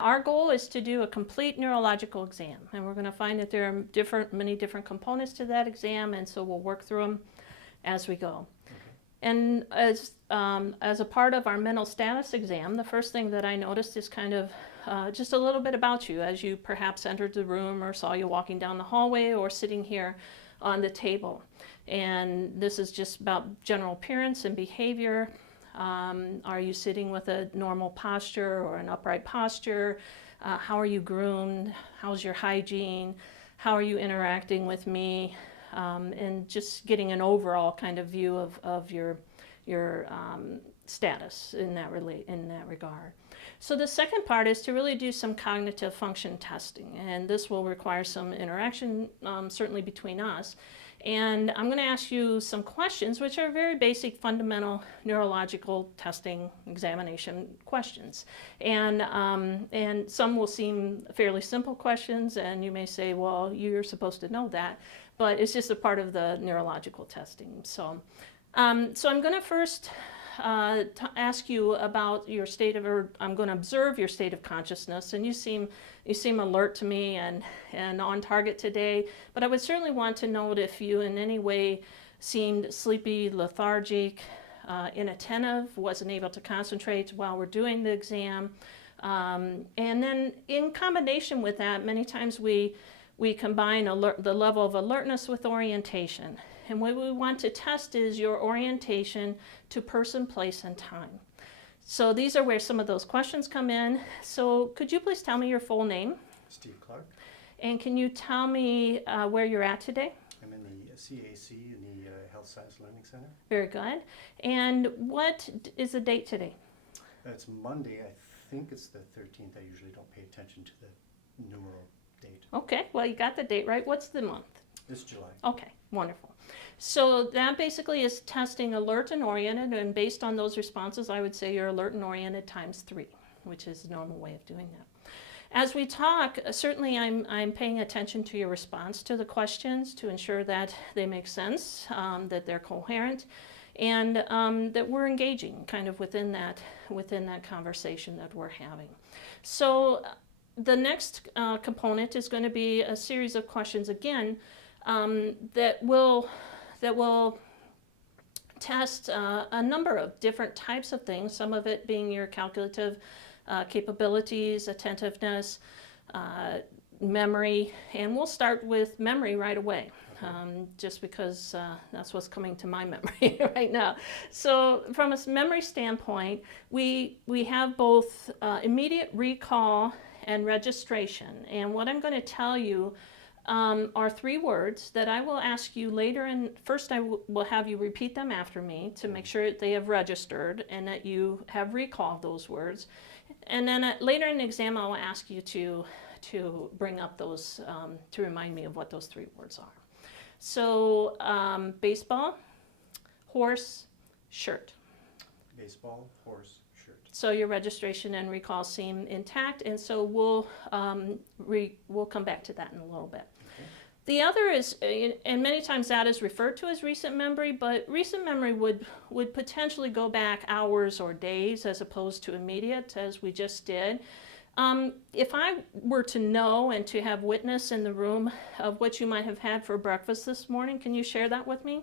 Our goal is to do a complete neurological exam, and we're going to find that there are many different components to that exam, and so we'll work through them as we go. Okay. And as a part of our mental status exam, the first thing that I noticed is kind of just a little bit about you as you perhaps entered the room or saw you walking down the hallway or sitting here on the table. And this is just about general appearance and behavior. Are you sitting with a normal posture or an upright posture? How are you groomed? How's your hygiene? How are you interacting with me? And just getting an overall kind of view of your status in that regard. So the second part is to really do some cognitive function testing, and this will require some interaction, certainly between us. And I'm going to ask you some questions, which are very basic, fundamental neurological testing examination questions. And some will seem fairly simple questions, and you may say, well, you're supposed to know that, but it's just a part of the neurological testing. So I'm going to first ask you about your state of, or I'm going to observe your state of consciousness, and you seem alert to me and on target today, but I would certainly want to note if you in any way seemed sleepy, lethargic, inattentive, wasn't able to concentrate while we're doing the exam. And then in combination with that, many times we combine the level of alertness with orientation. And what we want to test is your orientation to person, place, and time. So these are where some of those questions come in. So could you please tell me your full name? Steve Clark. And can you tell me where you're at today? I'm in the CAC in the Health Science Learning Center. Very good. And what is the date today? It's Monday. I think it's the 13th. I usually don't pay attention to the numeral date. Okay, well, you got the date right. What's the month? It's July. Okay, wonderful. So that basically is testing alert and oriented, and based on those responses, I would say you're alert and oriented times 3, which is the normal way of doing that. As we talk, certainly I'm paying attention to your response to the questions to ensure that they make sense, that they're coherent, and that we're engaging kind of within that conversation that we're having. So the next component is going to be a series of questions again that will test a number of different types of things, some of it being your calculative capabilities, attentiveness, memory, and we'll start with memory right away, just because that's what's coming to my memory right now. So from a memory standpoint, we have both immediate recall and registration, and what I'm going to tell you are 3 words that I will ask you later, and first I will have you repeat them after me to make sure that they have registered and that you have recalled those words. And then later in the exam I will ask you to bring up those, to remind me of what those 3 words are. So baseball, horse, shirt. Baseball, horse, shirt. So your registration and recall seem intact, and so we'll come back to that in a little bit. Okay. The other is, and many times that is referred to as recent memory, but recent memory would potentially go back hours or days as opposed to immediate, as we just did. If I were to know and to have witness in the room of what you might have had for breakfast this morning, can you share that with me?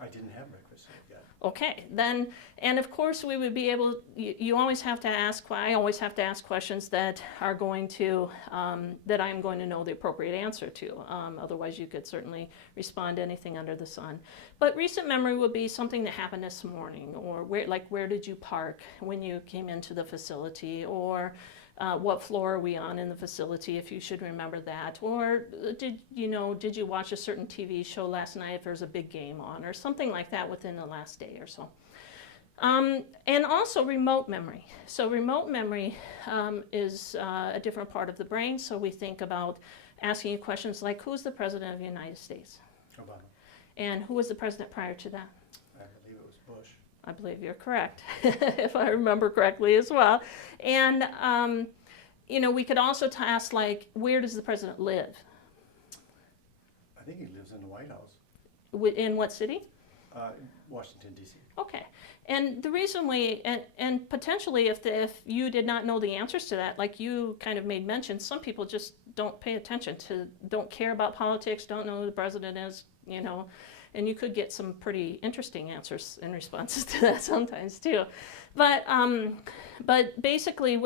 I didn't have breakfast yet. Okay, then, and of course we would be able, you always have to ask, I always have to ask questions that are going to, that I'm going to know the appropriate answer to. Otherwise you could certainly respond to anything under the sun. But recent memory would be something that happened this morning, or where did you park when you came into the facility, or what floor are we on in the facility, if you should remember that, or did you watch a certain TV show last night if there's a big game on, or something like that within the last day or so. And also remote memory. So remote memory is a different part of the brain, so we think about asking you questions like, who's the President of the United States? Obama. And who was the president prior to that? I believe it was Bush. I believe you're correct, if I remember correctly as well. And, we could also ask, like, where does the president live? I think he lives in the White House. In what city? Washington, D.C. Okay. And the reason and potentially if you did not know the answers to that, like you kind of made mention, some people just don't pay attention don't care about politics, don't know who the president is, and you could get some pretty interesting answers and responses to that sometimes too. But basically,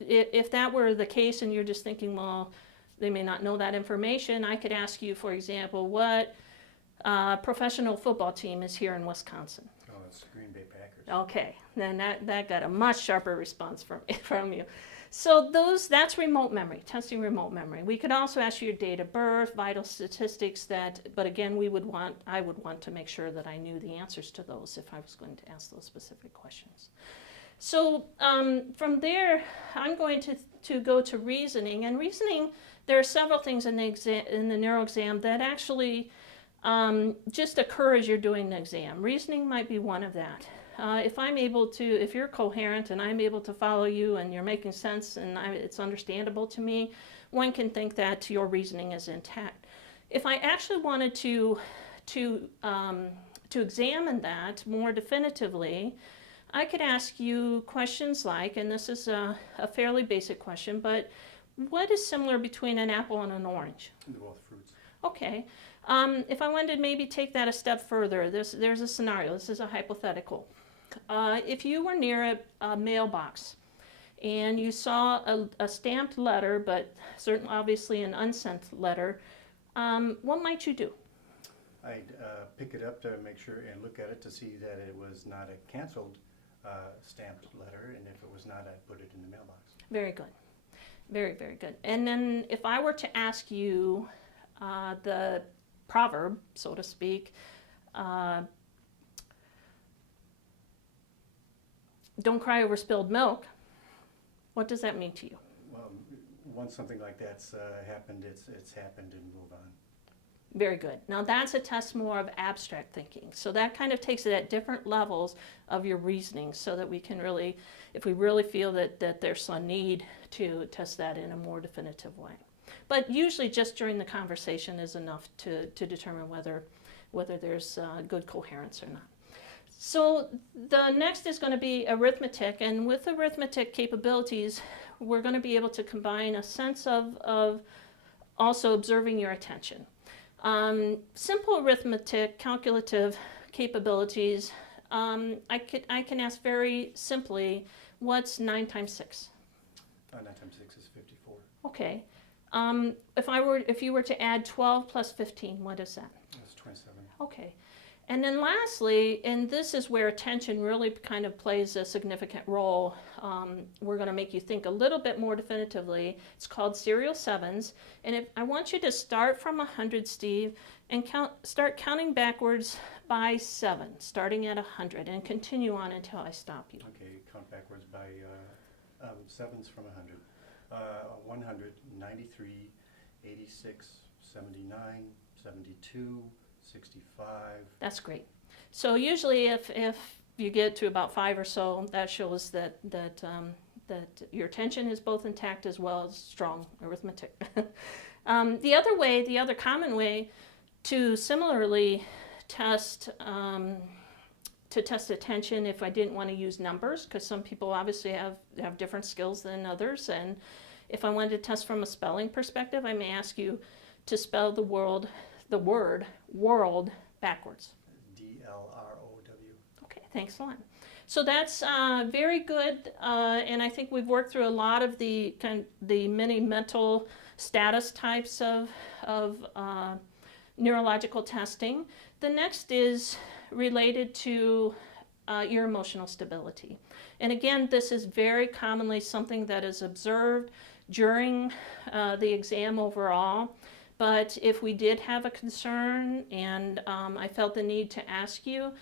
if that were the case and you're just thinking, well, they may not know that information, I could ask you, for example, what professional football team is here in Wisconsin? Oh, it's Green Bay Packers. Okay, then that got a much sharper response from you. So that's remote memory, testing remote memory. We could also ask you your date of birth, vital statistics but again, I would want to make sure that I knew the answers to those if I was going to ask those specific questions. So from there, I'm going to go to reasoning. And reasoning, there are several things in the neuro exam that actually just occur as you're doing the exam. Reasoning might be one of that. If you're coherent and I'm able to follow you and you're making sense and it's understandable to me, one can think that your reasoning is intact. If I actually wanted to examine that more definitively, I could ask you questions like, and this is a fairly basic question, but what is similar between an apple and an orange? They're both fruits. Okay. If I wanted to maybe take that a step further, there's a scenario. This is a hypothetical. If you were near a mailbox and you saw a stamped letter, but certainly obviously an unsent letter, what might you do? I'd pick it up to make sure and look at it to see that it was not a canceled stamped letter, and if it was not, I'd put it in the mailbox. Very good. Very, very good. And then if I were to ask you the proverb, so to speak, don't cry over spilled milk, what does that mean to you? Well, once something like that's happened, it's happened, and move on. Very good. Now that's a test more of abstract thinking. So that kind of takes it at different levels of your reasoning so that we can really, if we really feel that there's a need to test that in a more definitive way. But usually just during the conversation is enough to determine whether there's good coherence or not. So the next is going to be arithmetic, and with arithmetic capabilities, we're going to be able to combine a sense of also observing your attention. Simple arithmetic, calculative capabilities, I can ask very simply, what's 9 times 6? 9 times 6 is 54. Okay. If you were to add 12 plus 15, what is that? That's 27. Okay. And then lastly, and this is where attention really kind of plays a significant role, we're going to make you think a little bit more definitively. It's called serial sevens. And I want you to start from 100, Steve, and start counting backwards by 7, starting at 100, and continue on until I stop you. Okay, count backwards by sevens from 100. 100, 93, 86, 79, 72, 65. That's great. So usually if you get to about 5 or so, that shows that your attention is both intact as well as strong arithmetic. The other common way to similarly test attention, if I didn't want to use numbers, because some people obviously have different skills than others, and if I wanted to test from a spelling perspective, I may ask you to spell the word world backwards. D-L-R-O-W. Okay, thanks a lot. So that's very good, and I think we've worked through a lot of the many mental status types of neurological testing. The next is related to your emotional stability. And again, this is very commonly something that is observed during the exam overall. But if we did have a concern and I felt the need to ask you,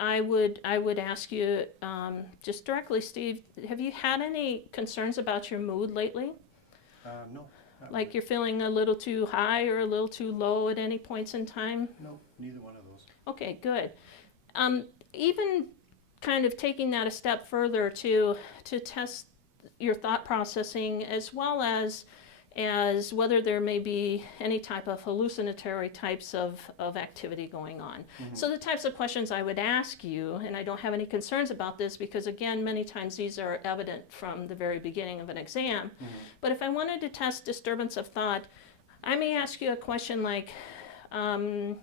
I would ask you just directly, Steve, have you had any concerns about your mood lately? No. Like you're feeling a little too high or a little too low at any points in time? No, neither one of those. Okay, good. Even kind of taking that a step further to test your thought processing, as well as as whether there may be any type of hallucinatory types of activity going on. So the types of questions I would ask you, and I don't have any concerns about this because again, many times these are evident from the very beginning of an exam, but if I wanted to test disturbance of thought, I may ask you a question like, have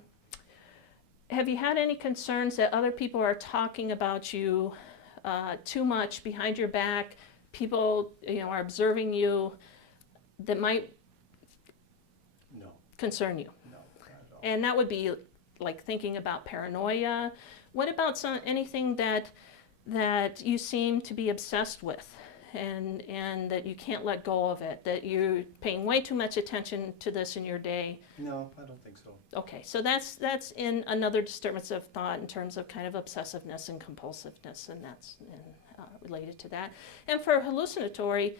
you had any concerns that other people are talking about you too much behind your back? People, are observing you that might No, concern you. no, not at all. And that would be like thinking about paranoia. What about anything that you seem to be obsessed with and that you can't let go of it, that you're paying way too much attention to this in your day? No, I don't think so. Okay, so that's in another disturbance of thought in terms of kind of obsessiveness and compulsiveness, and that's related to that. And for hallucinatory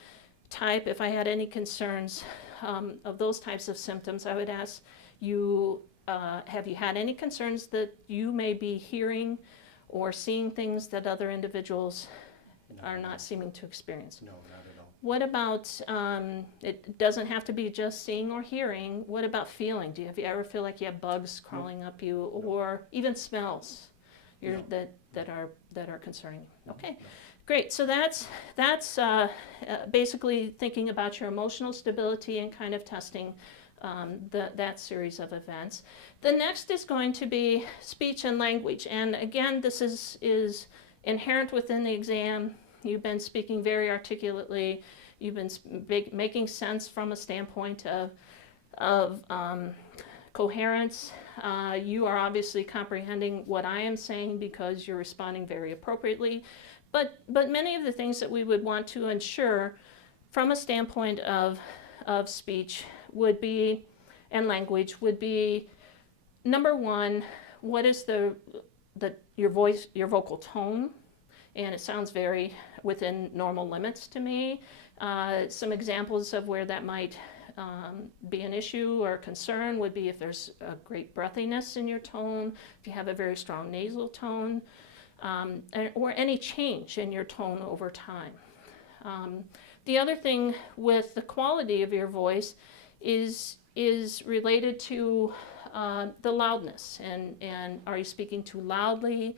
type, if I had any concerns of those types of symptoms, I would ask you, have you had any concerns that you may be hearing or seeing things that other individuals No, are not seeming to experience? No, not at all. What about, it doesn't have to be just seeing or hearing, what about feeling? Have you ever feel like you have bugs crawling up you, or even smells No. that are concerning you? Okay. No. Great, so that's basically thinking about your emotional stability and kind of testing that series of events. The next is going to be speech and language, and again, this is inherent within the exam. You've been speaking very articulately. You've been making sense from a standpoint of coherence. You are obviously comprehending what I am saying because you're responding very appropriately. But many of the things that we would want to ensure from a standpoint of speech would be, and language, would be, number one, what is your vocal tone? And it sounds very within normal limits to me. Some examples of where that might be an issue or concern would be if there's a great breathiness in your tone, if you have a very strong nasal tone, or any change in your tone over time. The other thing with the quality of your voice is related to the loudness, and are you speaking too loudly,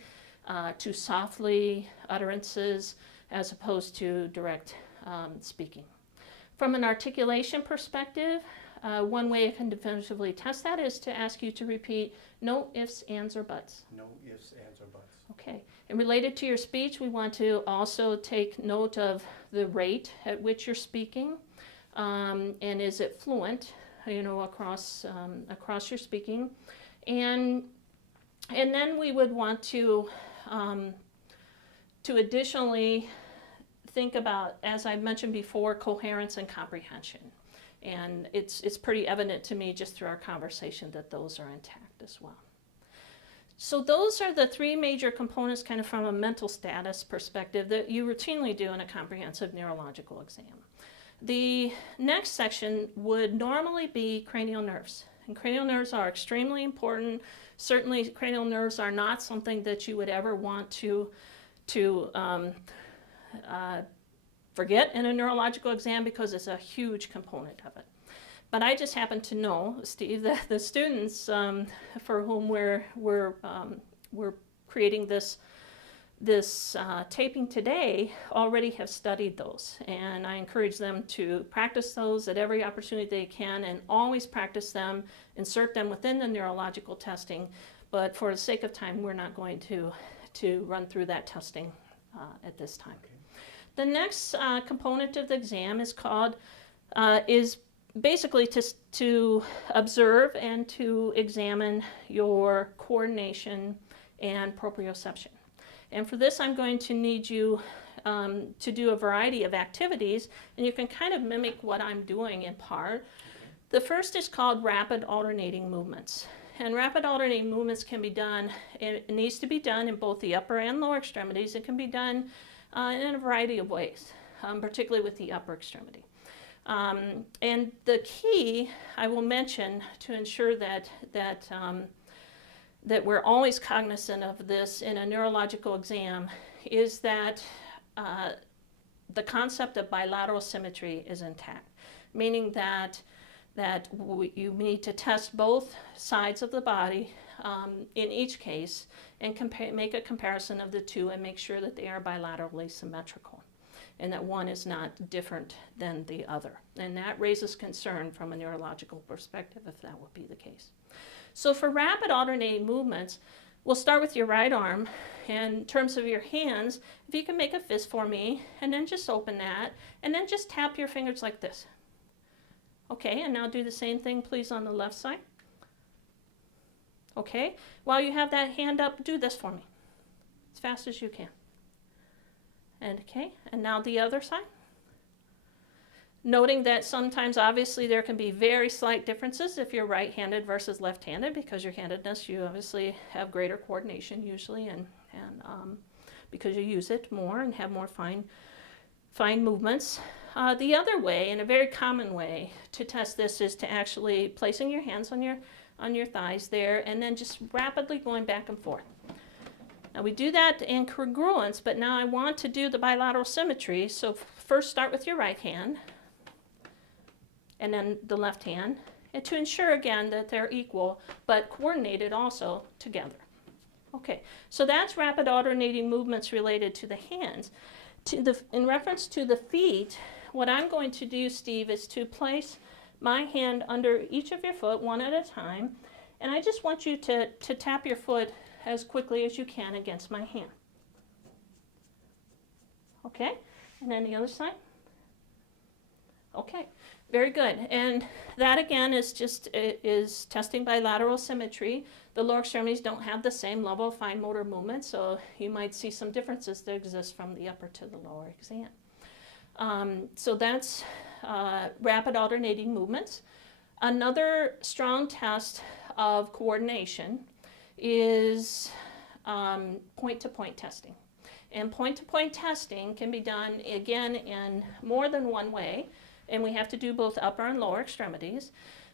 too softly, utterances, as opposed to direct speaking. From an articulation perspective, one way I can definitively test that is to ask you to repeat no ifs, ands, or buts. No ifs, ands, or buts. Okay, and related to your speech, we want to also take note of the rate at which you're speaking, and is it fluent, across your speaking, and then we would want to additionally think about, as I mentioned before, coherence and comprehension. And it's pretty evident to me just through our conversation that those are intact as well. So those are the three major components kind of from a mental status perspective that you routinely do in a comprehensive neurological exam. The next section would normally be cranial nerves. And cranial nerves are extremely important. Certainly cranial nerves are not something that you would ever want to forget in a neurological exam because it's a huge component of it. But I just happen to know, Steve, that the students for whom we're creating this taping today already have studied those, and I encourage them to practice those at every opportunity they can, and always practice them, insert them within the neurological testing. But for the sake of time, we're not going to run through that testing at this time. Okay. The next component of the exam is called is basically to observe and to examine your coordination and proprioception. And for this, I'm going to need you to do a variety of activities, and you can kind of mimic what I'm doing in part. Okay. The first is called rapid alternating movements. And rapid alternating movements can be done, it needs to be done in both the upper and lower extremities. It can be done in a variety of ways, particularly with the upper extremity. And the key, I will mention, to ensure that we're always cognizant of this in a neurological exam, is that the concept of bilateral symmetry is intact. meaning that you need to test both sides of the body in each case and make a comparison of the two and make sure that they are bilaterally symmetrical and that one is not different than the other. And that raises concern from a neurological perspective if that would be the case. So for rapid alternating movements, we'll start with your right arm. And in terms of your hands, if you can make a fist for me and then just open that and then just tap your fingers like this. Okay, and now do the same thing please on the left side. Okay, while you have that hand up, do this for me as fast as you can. And okay, and now the other side. Noting that sometimes obviously there can be very slight differences if you're right-handed versus left-handed, because your handedness, you obviously have greater coordination usually and because you use it more and have more fine movements. The other way, and a very common way to test this, is to actually placing your hands on your thighs there and then just rapidly going back and forth. Now we do that in congruence, but now I want to do the bilateral symmetry. So first start with your right hand and then the left hand, and to ensure again that they're equal but coordinated also together. Okay, so that's rapid alternating movements related to the hands. In reference to the feet, what I'm going to do, Steve, is to place my hand under each of your foot one at a time, and I just want you to tap your foot as quickly as you can against my hand. Okay, and then the other side. Okay, very good. And that again is testing bilateral symmetry. The lower extremities don't have the same level of fine motor movement, so you might see some differences that exist from the upper to the lower exam. So that's rapid alternating movements. Another strong test of coordination is point-to-point testing. And point-to-point testing can be done, again, in more than one way, and we have to do both upper and lower extremities.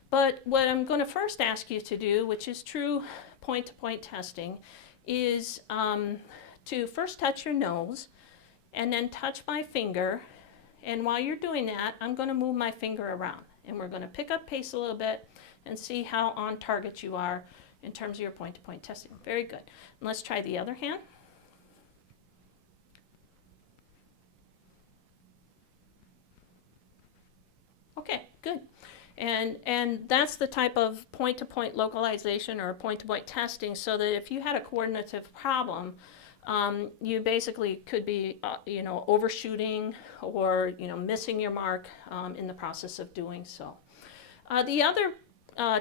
But what I'm going to first ask you to do, which is true point-to-point testing, is to first touch your nose and then touch my finger. And while you're doing that, I'm going to move my finger around. And we're going to pick up pace a little bit and see how on target you are in terms of your point-to-point testing. Very good. And let's try the other hand. Okay, good. And that's the type of point-to-point localization or point-to-point testing, so that if you had a coordinative problem, you basically could be, overshooting or, missing your mark in the process of doing so. The other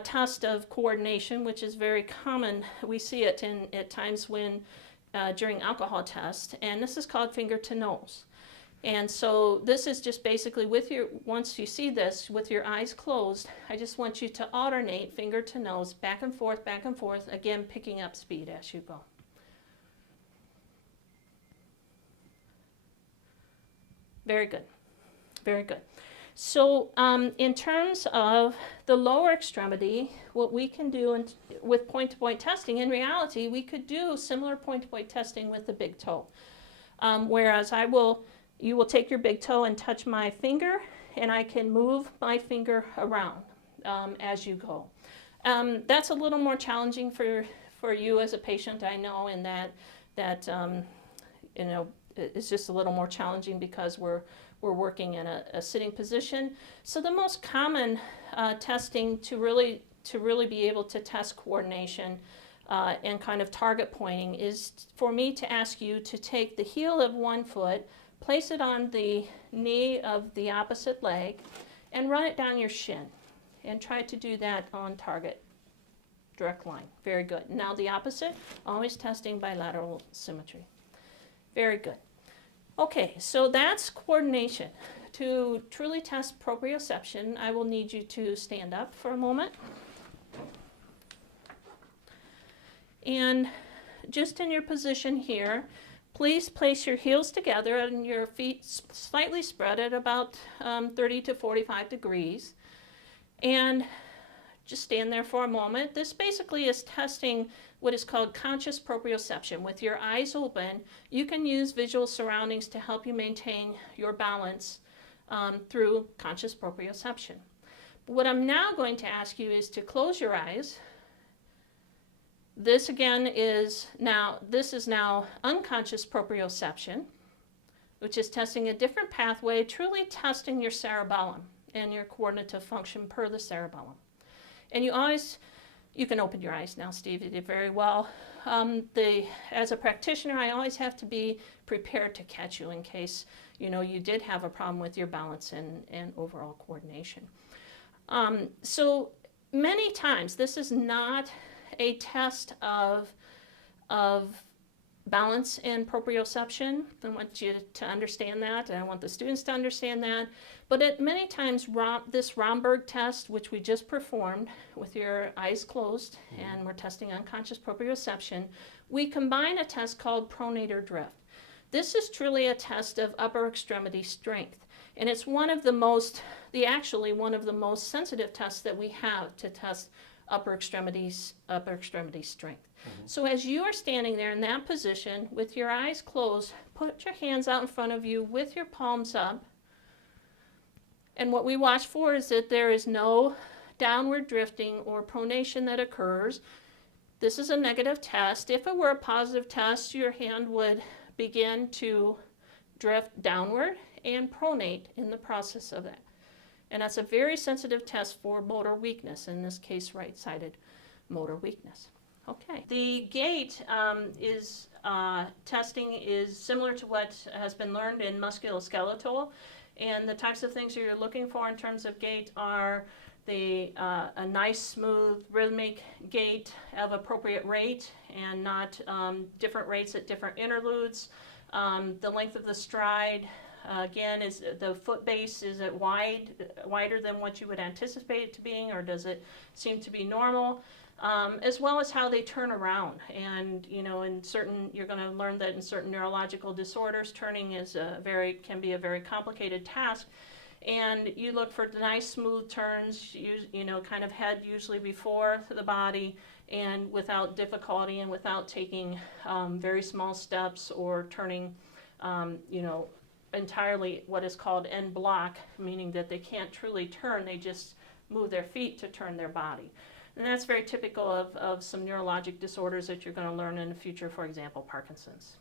test of coordination, which is very common, we see it at times when during alcohol tests, and this is called finger to nose. And so this is just basically once you see this with your eyes closed, I just want you to alternate finger to nose, back and forth, again picking up speed as you go. Very good, very good. So in terms of the lower extremity, what we can do with point-to-point testing, in reality, we could do similar point-to-point testing with the big toe. Whereas you will take your big toe and touch my finger, and I can move my finger around as you go. That's a little more challenging for you as a patient, I know, in that it's just a little more challenging because we're working in a sitting position. So the most common testing to really be able to test coordination and kind of target pointing is for me to ask you to take the heel of one foot, place it on the knee of the opposite leg, and run it down your shin. And try to do that on target, direct line. Very good. Now the opposite, always testing bilateral symmetry. Very good. Okay, so that's coordination. To truly test proprioception, I will need you to stand up for a moment. And just in your position here, please place your heels together and your feet slightly spread at about 30 to 45 degrees. And just stand there for a moment. This basically is testing what is called conscious proprioception. With your eyes open, you can use visual surroundings to help you maintain your balance through conscious proprioception. What I'm now going to ask you is to close your eyes. This again is now unconscious proprioception, which is testing a different pathway, truly testing your cerebellum and your coordinative function per the cerebellum. And you can open your eyes now, Steve, you did very well. As a practitioner, I always have to be prepared to catch you in case, you did have a problem with your balance and overall coordination. So many times, this is not a test of balance and proprioception. I want you to understand that, and I want the students to understand that. But many times, this Romberg test, which we just performed with your eyes closed, and we're testing unconscious proprioception, we combine a test called pronator drift. This is truly a test of upper extremity strength, and it's one of the most sensitive tests that we have to test upper extremity strength. So as you are standing there in that position with your eyes closed, put your hands out in front of you with your palms up. And what we watch for is that there is no downward drifting or pronation that occurs. This is a negative test. If it were a positive test, your hand would begin to drift downward and pronate in the process of that. And that's a very sensitive test for motor weakness, in this case, right-sided motor weakness. Okay. The gait testing is similar to what has been learned in musculoskeletal, and the types of things that you're looking for in terms of gait are a nice, smooth, rhythmic gait of appropriate rate and not different rates at different interludes. The length of the stride, again, is the foot base, is it wider than what you would anticipate it to being, or does it seem to be normal? As well as how they turn around. And you're going to learn that in certain neurological disorders, turning can be a very complicated task. And you look for nice, smooth turns, kind of head usually before the body, and without difficulty and without taking very small steps or turning, entirely what is called en bloc, meaning that they can't truly turn, they just move their feet to turn their body. And that's very typical of some neurologic disorders that you're going to learn in the future, for example, Parkinson's.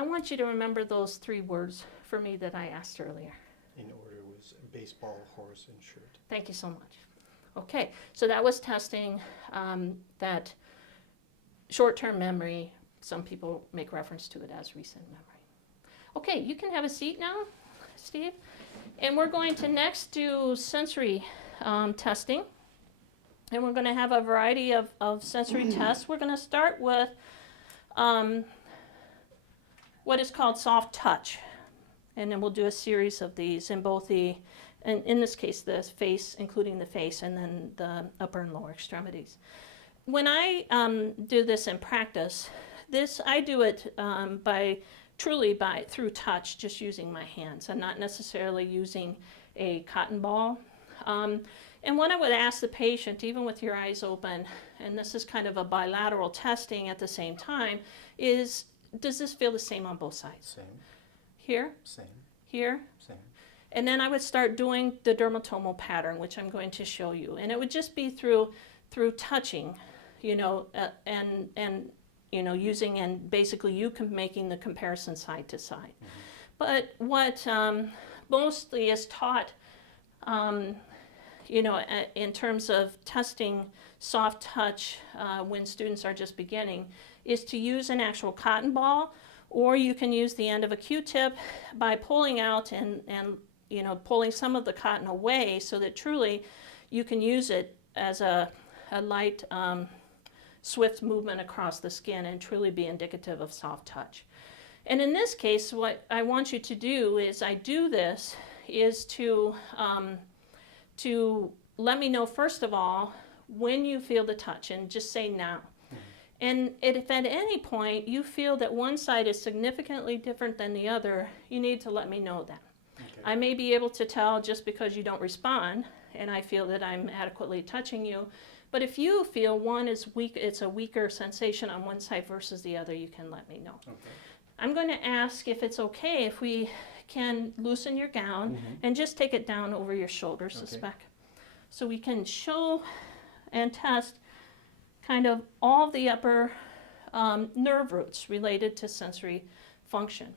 I want you to remember those 3 words for me that I asked earlier. In order was baseball, horse, and shirt. Thank you so much. Okay, so that was testing that short-term memory. Some people make reference to it as recent memory. Okay, you can have a seat now, Steve. And we're going to next do sensory testing. And we're going to have a variety of sensory tests. We're going to start with what is called soft touch. And then we'll do a series of these in both in this case, the face, including the face, and then the upper and lower extremities. When I do this in practice, I do it through touch, just using my hands. I'm not necessarily using a cotton ball. And what I would ask the patient, even with your eyes open, and this is kind of a bilateral testing at the same time, is, does this feel the same on both sides? Same. Here? Same. Here? Same. And then I would start doing the dermatomal pattern, which I'm going to show you. And it would just be through touching, and using, and basically you making the comparison side to side. But what mostly is taught, in terms of testing soft touch when students are just beginning, is to use an actual cotton ball, or you can use the end of a Q-tip by pulling out and pulling some of the cotton away so that truly you can use it as a light, swift movement across the skin and truly be indicative of soft touch. And in this case, what I want you to do is to let me know, first of all, when you feel the touch, and just say now. And if at any point you feel that one side is significantly different than the other, you need to let me know that. Okay. I may be able to tell just because you don't respond, and I feel that I'm adequately touching you. But if you feel one is weak, it's a weaker sensation on one side versus the other, you can let me know. Okay. I'm going to ask if it's okay if we can loosen your gown and just take it down over your shoulders, Okay. suspect. So we can show and test kind of all the upper nerve roots related to sensory function.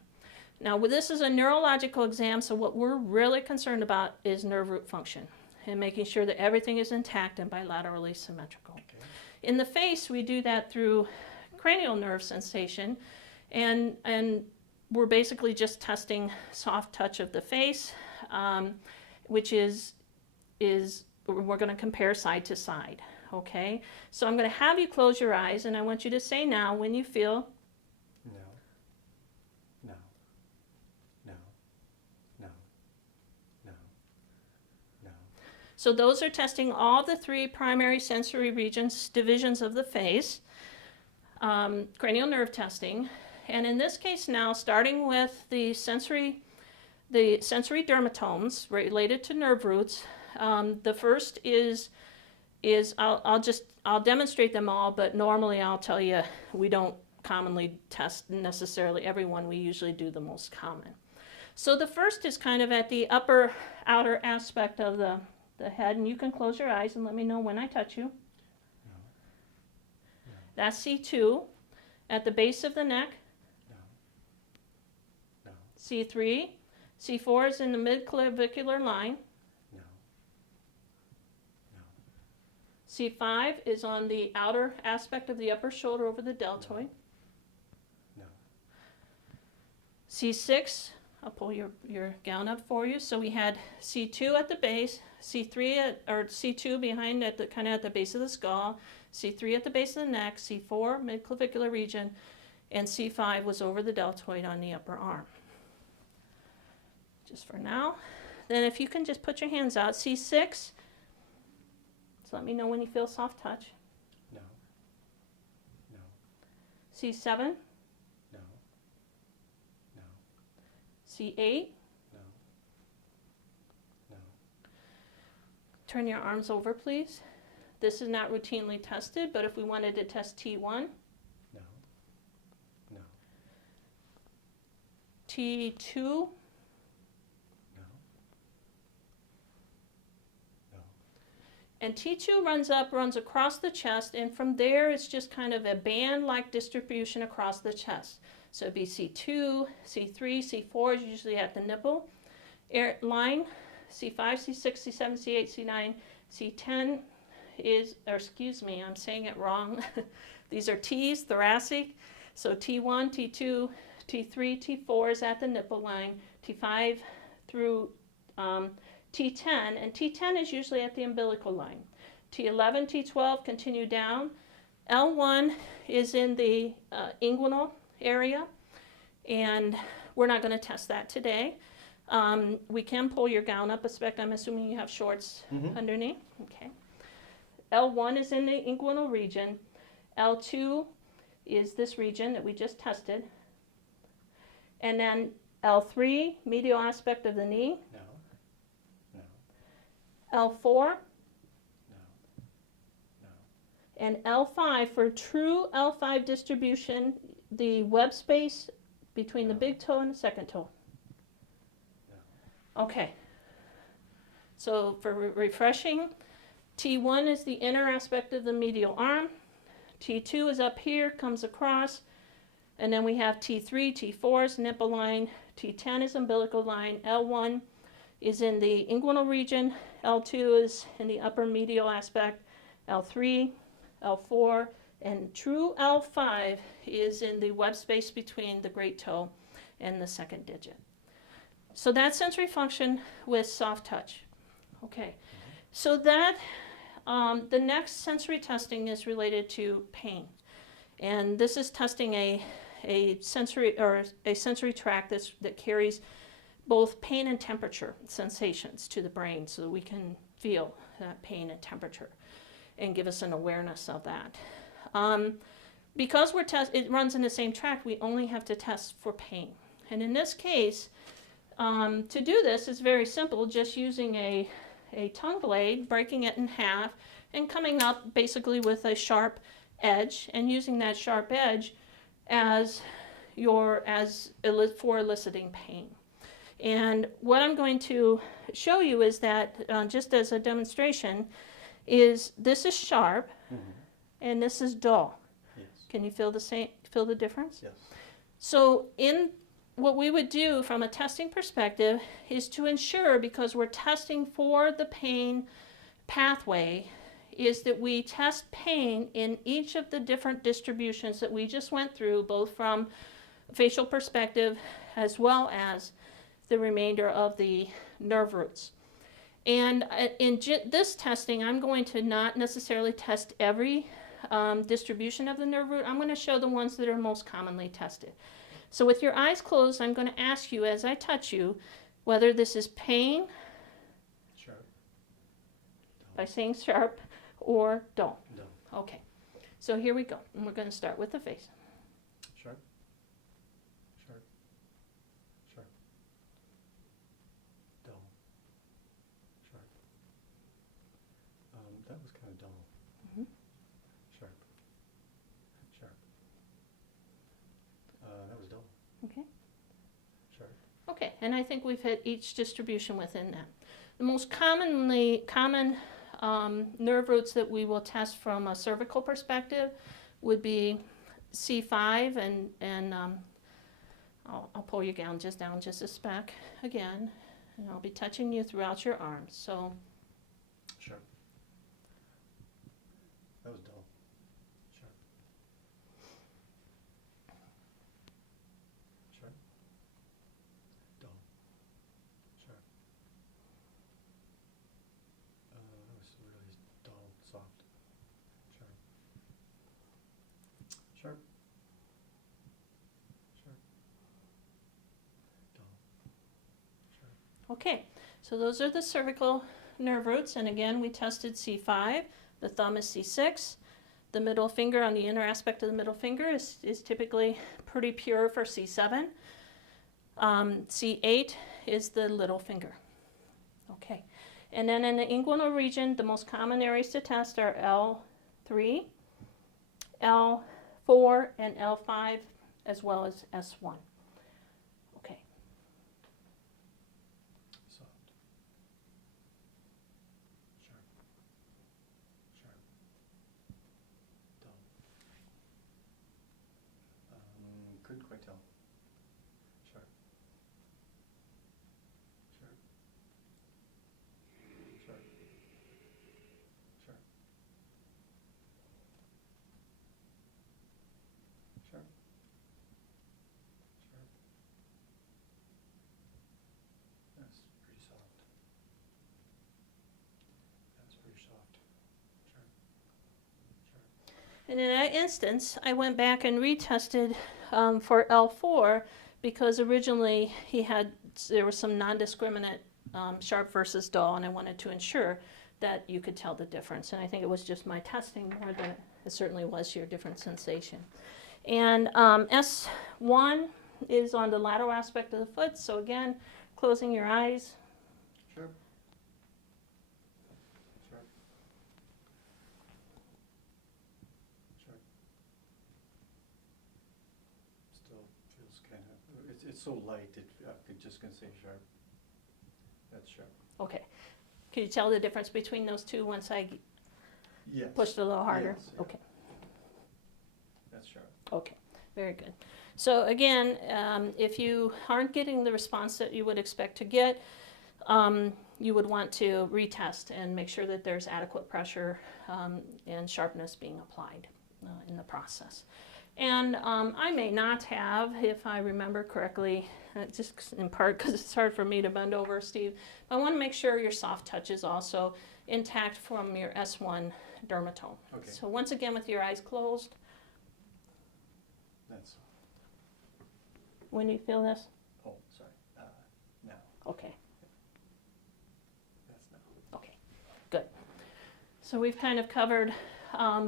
Now, this is a neurological exam, so what we're really concerned about is nerve root function and making sure that everything is intact and bilaterally symmetrical. Okay. In the face, we do that through cranial nerve sensation, and we're basically just testing soft touch of the face, which is we're going to compare side to side. Okay, so I'm going to have you close your eyes, and I want you to say now when you feel. No. No. No. No. No. No. So those are testing all the three primary sensory regions, divisions of the face, cranial nerve testing. And in this case now, starting with the sensory dermatomes related to nerve roots, the first is I'll demonstrate them all, but normally I'll tell you we don't commonly test necessarily everyone. We usually do the most common. So the first is kind of at the upper outer aspect of the head, and you can close your eyes and let me know when I touch you. No. No. That's C2. At the base of the neck, No. No. C3. C4 is in the midclavicular line. No. No. C5 is on the outer aspect of the upper shoulder over the deltoid. No. C6, I'll pull your gown up for you. So we had C2 at the base, C3 or C2 behind at the kind of at the base of the skull, C3 at the base of the neck, C4 midclavicular region, and C5 was over the deltoid on the upper arm. Just for now. Then if you can just put your hands out, C6. So let me know when you feel soft touch. No. No. C7, No. No. C8. No. No. Turn your arms over, please. This is not routinely tested, but if we wanted to test T1, No. No. T2, No. No. and T2 runs across the chest, and from there it's just kind of a band-like distribution across the chest. So it'd be C2, C3, C4 is usually at the nipple line, C5, C6, C7, C8, C9, C10 is, or excuse me, I'm saying it wrong. These are T's, thoracic. So T1, T2, T3, T4 is at the nipple line, T5 through T10, and T10 is usually at the umbilical line. T11, T12 continue down. L1 is in the inguinal area, and we're not going to test that today. We can pull your gown up a speck. I'm assuming you have shorts underneath. Okay. L1 is in the inguinal region. L2 is this region that we just tested. And then L3, medial aspect of the knee. No. No. L4. No. No. And L5 for true L5 distribution, the web space between the big toe and the second toe. No. Okay. So for refreshing, T1 is the inner aspect of the medial arm. T2 is up here, comes across. And then we have T3, T4 is nipple line. T10 is umbilical line. L1 is in the inguinal region. L2 is in the upper medial aspect. L3, L4, and true L5 is in the web space between the great toe and the second digit. So that's sensory function with soft touch. Okay, so that the next sensory testing is related to pain, and this is testing a sensory tract that carries both pain and temperature sensations to the brain, so that we can feel that pain and temperature, and give us an awareness of that. Because it runs in the same tract, we only have to test for pain, and in this case. To do this is very simple, just using a tongue blade, breaking it in half, and coming up basically with a sharp edge, and using that sharp edge for eliciting pain. And what I'm going to show you is that, just as a demonstration, is this is sharp and this is dull. Yes. Can you feel the difference? Yes. So what we would do from a testing perspective is to ensure, because we're testing for the pain pathway, is that we test pain in each of the different distributions that we just went through, both from a facial perspective as well as the remainder of the nerve roots. And in this testing, I'm going to not necessarily test every distribution of the nerve root. I'm going to show the ones that are most commonly tested. So with your eyes closed, I'm going to ask you as I touch you whether this is pain, Sharp. by saying sharp, or dull. Dull. Okay, so here we go. And we're going to start with the face. Sharp. Sharp. Sharp. Dull. Sharp. That was kind of dull. Mhm. Sharp. Sharp. That was dull. Okay. Sharp. Okay, and I think we've hit each distribution within that. The most common nerve roots that we will test from a cervical perspective would be C5, and I'll pull your gown just down just a speck again, and I'll be touching you throughout your arms. So Sharp. That was dull. Sharp. Sharp. Dull. Sharp. That was really dull, soft. Sharp. Sharp. Sharp. Dull. Sharp. okay, so those are the cervical nerve roots, and again we tested C5. The thumb is C6. The middle finger, on the inner aspect of the middle finger, is typically pretty pure for C7. C8 is the little finger. Okay, and then in the inguinal region, the most common areas to test are L3, L4, and L5, as well as S1. Okay, Soft. Sharp. Sharp. Dull. Couldn't quite tell. Sharp. Sharp. Sharp. Sharp. Sharp. Sharp. That's pretty soft. That's pretty soft. Sharp. Sharp. and in that instance, I went back and retested for L4, because originally there was some non-discriminate sharp versus dull, and I wanted to ensure that you could tell the difference. And I think it was just my testing more than it certainly was your different sensation. And S1 is on the lateral aspect of the foot. So again, closing your eyes. Sharp. Sharp. Sharp. Still feels kind of, it's so light, I could just gonna say sharp. That's sharp. Okay. Can you tell the difference between those two once I Yes. pushed a little harder? Yes, yeah. Okay. That's sharp. Okay, very good. So again, if you aren't getting the response that you would expect to get, you would want to retest and make sure that there's adequate pressure and sharpness being applied in the process. And I may not have, if I remember correctly, just in part because it's hard for me to bend over, Steve, but I want to make sure your soft touch is also intact from your S1 dermatome. Okay. So once again, with your eyes closed, That's, when do you feel this? oh, sorry, now, Okay, that's now. okay, good. So we've kind of covered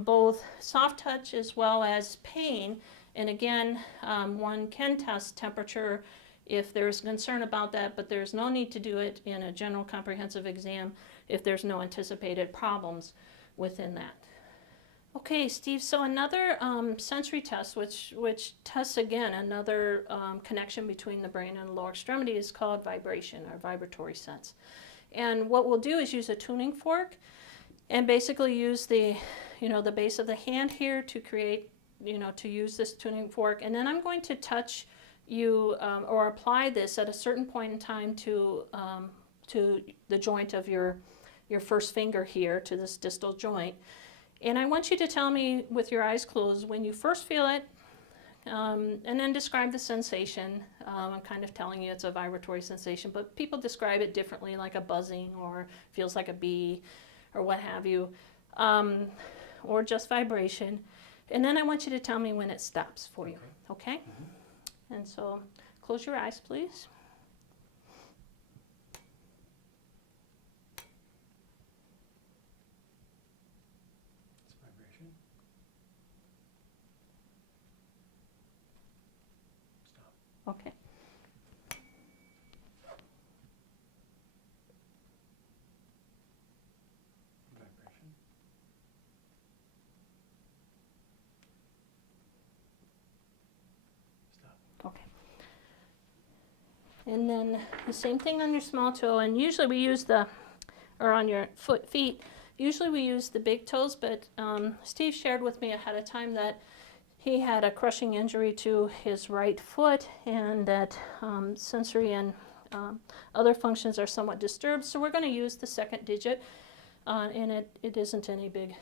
both soft touch as well as pain. And again, one can test temperature if there's concern about that, but there's no need to do it in a general comprehensive exam if there's no anticipated problems within that. Okay, Steve, so another sensory test, which tests again another connection between the brain and the lower extremity, is called vibration or vibratory sense. And what we'll do is use a tuning fork and basically use the, the base of the hand here to create, to use this tuning fork. And then I'm going to touch you or apply this at a certain point in time to the joint of your first finger here, to this distal joint. And I want you to tell me with your eyes closed when you first feel it, and then describe the sensation. I'm kind of telling you it's a vibratory sensation, but people describe it differently, like a buzzing or feels like a bee or what have you, or just vibration. And then I want you to tell me when it stops for you, okay? Mm-hmm. And so close your eyes, please. Okay. Vibration. Stop. Okay. And then the same thing on your small toe, and usually we use on your feet, usually we use the big toes, but Steve shared with me ahead of time that he had a crushing injury to his right foot, and that sensory and other functions are somewhat disturbed. So we're going to use the second digit, and it isn't any big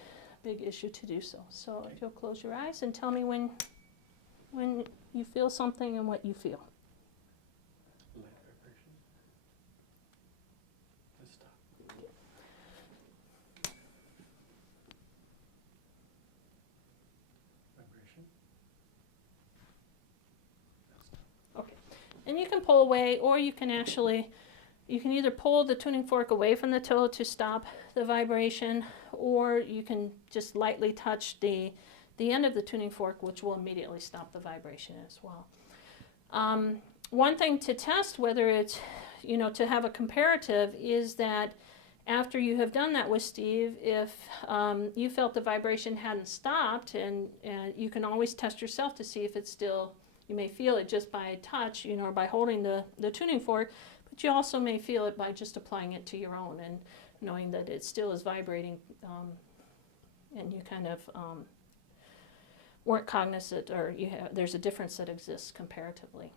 issue to do so. So if you'll close your eyes and tell me when you feel something and what you feel. Light vibration. Let's stop. Vibration. Okay, and you can pull away, or you can either pull the tuning fork away from the toe to stop the vibration, or you can just lightly touch the end of the tuning fork, which will immediately stop the vibration as well. One thing to test whether it's, to have a comparative, is that after you have done that with Steve, if you felt the vibration hadn't stopped, and you can always test yourself to see if it's still, you may feel it just by touch, or by holding the tuning fork, but you also may feel it by just applying it to your own and knowing that it still is vibrating, and you kind of weren't cognizant, or there's a difference that exists comparatively.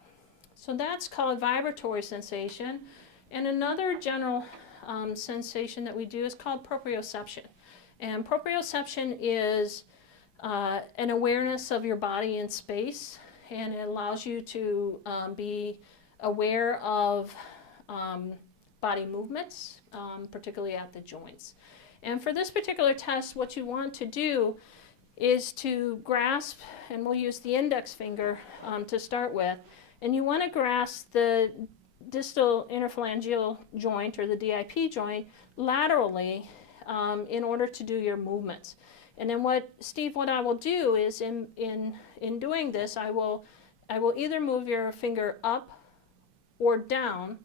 So that's called vibratory sensation. And another general sensation that we do is called proprioception. And proprioception is an awareness of your body in space, and it allows you to be aware of body movements, particularly at the joints. And for this particular test, what you want to do is to grasp, and we'll use the index finger to start with, and you want to grasp the distal interphalangeal joint, or the DIP joint, laterally in order to do your movements. And then what I will do is in doing this, I will either move your finger up or down,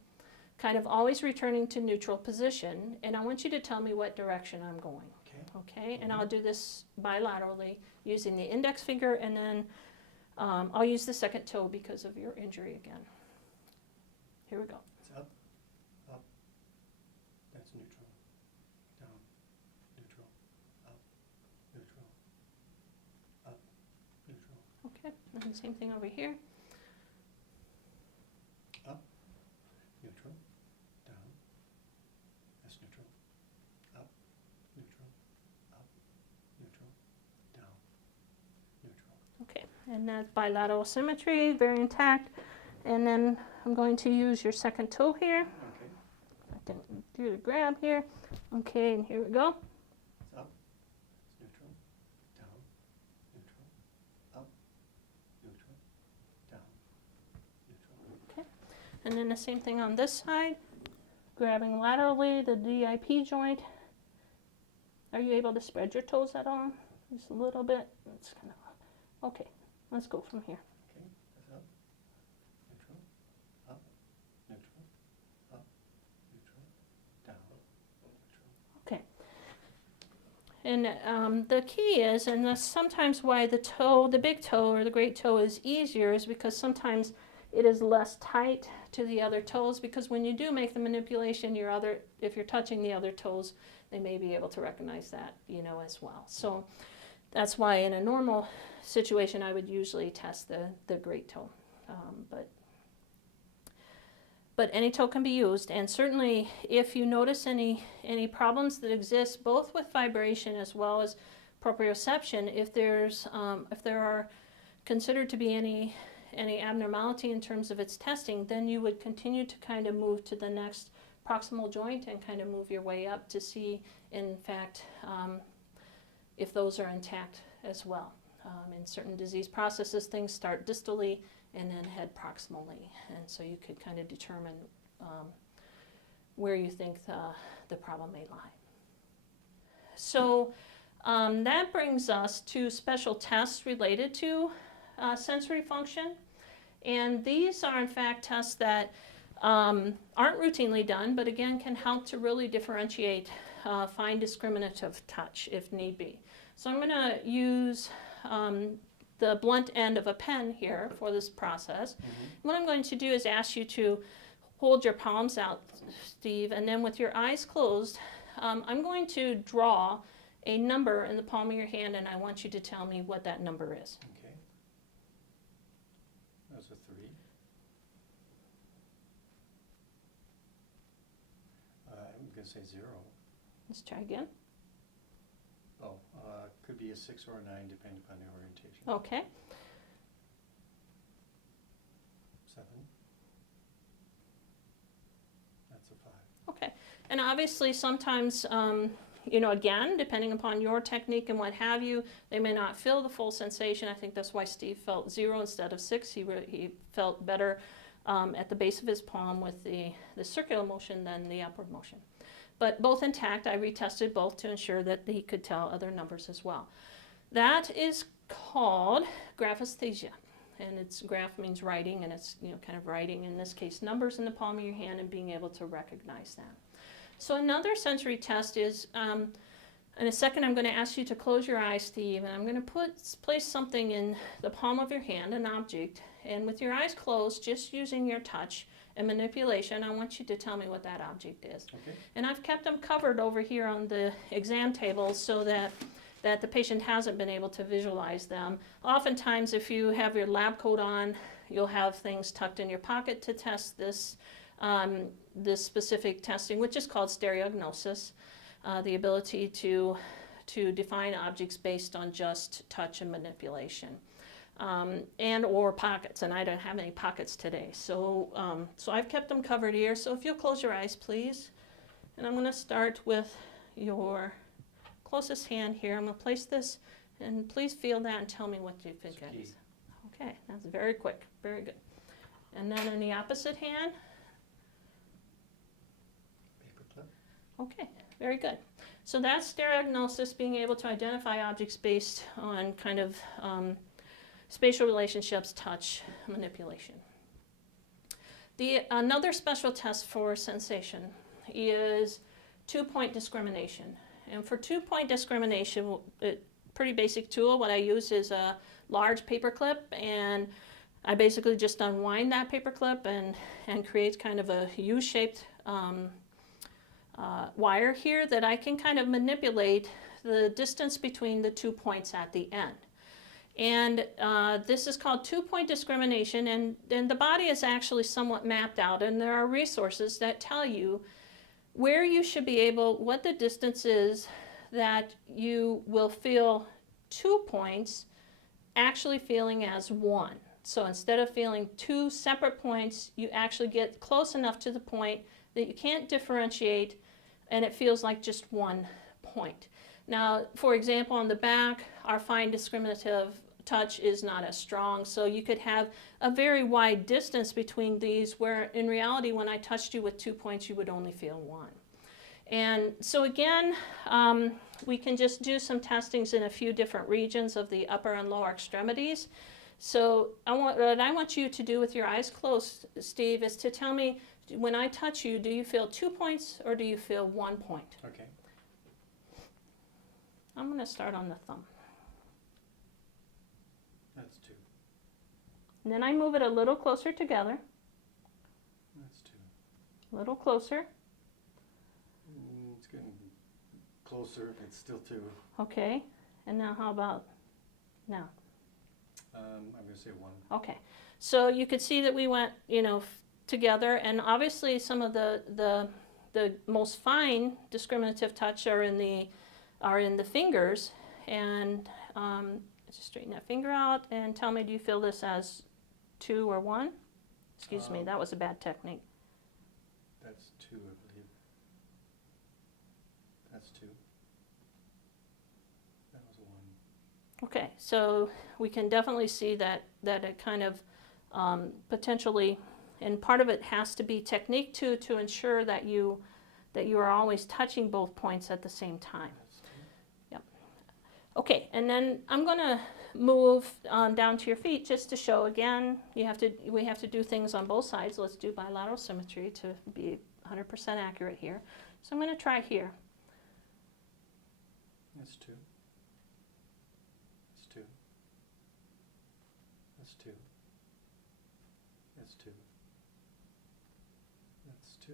kind of always returning to neutral position, and I want you to tell me what direction I'm going. Okay, and I'll do this bilaterally using the index finger, and then I'll use the second toe because of your injury again. Here we go. It's up, up, that's neutral, down, neutral, up, neutral, up, neutral. Okay, and the same thing over here. Up, neutral, down, that's neutral, up, neutral, up, neutral, down, neutral. Okay, and that's bilateral symmetry, very intact. And then I'm going to use your second toe here. Okay. I can do the grab here. Okay, and here we go. It's up, it's neutral, down, neutral, up, neutral, down, neutral. Okay, and then the same thing on this side. Grabbing laterally the DIP joint. Are you able to spread your toes at all? Just a little bit. It's kind of okay. Let's go from here. Okay, that's up, neutral, up, neutral, up, neutral, down, neutral. Okay. And the key is, and that's sometimes why the toe, the big toe or the great toe is easier, is because sometimes it is less tight to the other toes, because when you do make the manipulation, if you're touching the other toes, they may be able to recognize that, as well. So that's why in a normal situation, I would usually test the great toe. But any toe can be used, and certainly if you notice any problems that exist, both with vibration as well as proprioception, if there are considered to be any abnormality in terms of its testing, then you would continue to kind of move to the next proximal joint and kind of move your way up to see, in fact, if those are intact as well. In certain disease processes, things start distally and then head proximally, and so you could kind of determine where you think the problem may lie. So that brings us to special tests related to sensory function, and these are in fact tests that aren't routinely done, but again can help to really differentiate fine discriminative touch if need be. So I'm going to use the blunt end of a pen here for this process. What I'm going to do is ask you to hold your palms out, Steve, and then with your eyes closed, I'm going to draw a number in the palm of your hand, and I want you to tell me what that number is. Okay. That's a 3. I'm going to say 0. Let's try again. Oh, could be a 6 or a 9 depending upon the orientation. Okay. 7. That's a 5. Okay. And obviously sometimes, again, depending upon your technique and what have you, they may not feel the full sensation. I think that's why Steve felt 0 instead of 6. He felt better at the base of his palm with the circular motion than the upward motion. But both intact. I retested both to ensure that he could tell other numbers as well. That is called graphesthesia, and it's graph means writing, and it's kind of writing, in this case, numbers in the palm of your hand and being able to recognize that. So another sensory test is, in a second I'm going to ask you to close your eyes, Steve, and I'm going to place something in the palm of your hand, an object, and with your eyes closed, just using your touch and manipulation, I want you to tell me what that object is. Okay. And I've kept them covered over here on the exam table so that the patient hasn't been able to visualize them. Oftentimes, if you have your lab coat on, you'll have things tucked in your pocket to test this specific testing, which is called stereognosis, the ability to define objects based on just touch and manipulation. And or pockets, and I don't have any pockets today. So I've kept them covered here. So if you'll close your eyes, please. And I'm going to start with your closest hand here. I'm going to place this, and please feel that and tell me what you think it is. Okay, that's very quick. Very good. And then in the opposite hand. Paperclip. Okay, very good. So that's stereognosis, being able to identify objects based on kind of spatial relationships, touch, manipulation. Another special test for sensation is 2-point discrimination. And for 2-point discrimination, pretty basic tool, what I use is a large paper clip, and I basically just unwind that paper clip and create kind of a U-shaped wire here that I can kind of manipulate the distance between the 2 points at the end. And this is called 2-point discrimination, and the body is actually somewhat mapped out, and there are resources that tell you where you should be able, what the distance is that you will feel 2 points actually feeling as one. So instead of feeling 2 separate points, you actually get close enough to the point that you can't differentiate, and it feels like just 1 point. Now, for example, on the back, our fine discriminative touch is not as strong, so you could have a very wide distance between these, where in reality, when I touched you with 2 points, you would only feel 1. And so again, we can just do some testings in a few different regions of the upper and lower extremities. So what I want you to do with your eyes closed, Steve, is to tell me, when I touch you, do you feel 2 points or do you feel 1 point? Okay. I'm going to start on the thumb. That's 2. And then I move it a little closer together, That's 2. a little closer. It's getting closer. It's still 2. Okay, and now how about now? I'm going to say 1. Okay, so you could see that we went, together, and obviously some of the most fine discriminative touch are in the fingers, and just straighten that finger out and tell me, do you feel this as 2 or 1? Excuse me, that was a bad technique. That's 2, I believe. That's 2. That was 1. Okay, so we can definitely see that it kind of potentially, and part of it has to be technique too, to ensure that you are always touching both points at the same time. That's 2. Yep. Okay, and then I'm going to move down to your feet just to show again. We have to do things on both sides. Let's do bilateral symmetry to be 100% accurate here. So I'm going to try here. That's 2. That's 2. That's 2. That's 2. That's 2.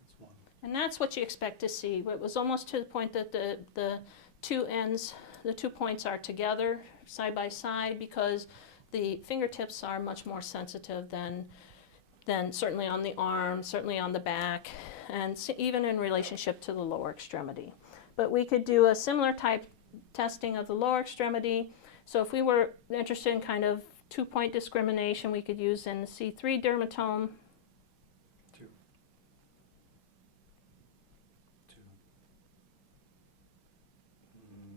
That's 1. And that's what you expect to see. It was almost to the point that the two ends, the 2 points are together side by side, because the fingertips are much more sensitive than certainly on the arm, certainly on the back, and even in relationship to the lower extremity. But we could do a similar type testing of the lower extremity. So if we were interested in kind of 2-point discrimination, we could use in the C3 dermatome. 2. 2.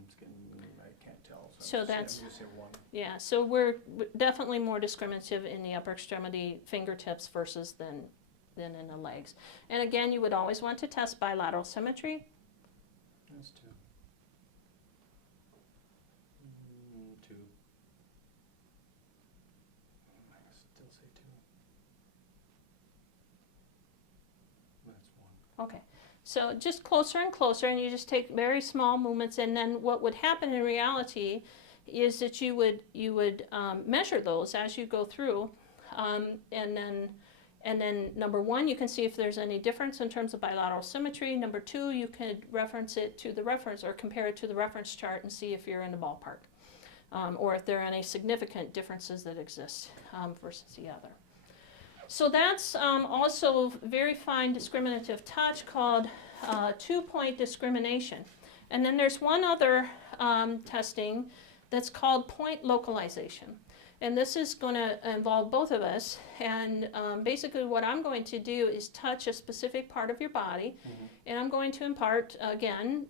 It's getting, I can't tell. So that's, I'm going to say 1. yeah, so we're definitely more discriminative in the upper extremity fingertips versus than in the legs. And again, you would always want to test bilateral symmetry. That's 2. 2. I still say 2. That's 1. Okay, so just closer and closer, and you just take very small movements, and then what would happen in reality is that you would measure those as you go through, and then number 1, you can see if there's any difference in terms of bilateral symmetry. Number 2, you could reference it to the reference or compare it to the reference chart and see if you're in the ballpark, or if there are any significant differences that exist versus the other. So that's also very fine discriminative touch called 2-point discrimination. And then there's one other testing that's called point localization. And this is going to involve both of us. And basically what I'm going to do is touch a specific part of your body. Mm-hmm. And I'm going to impart, again,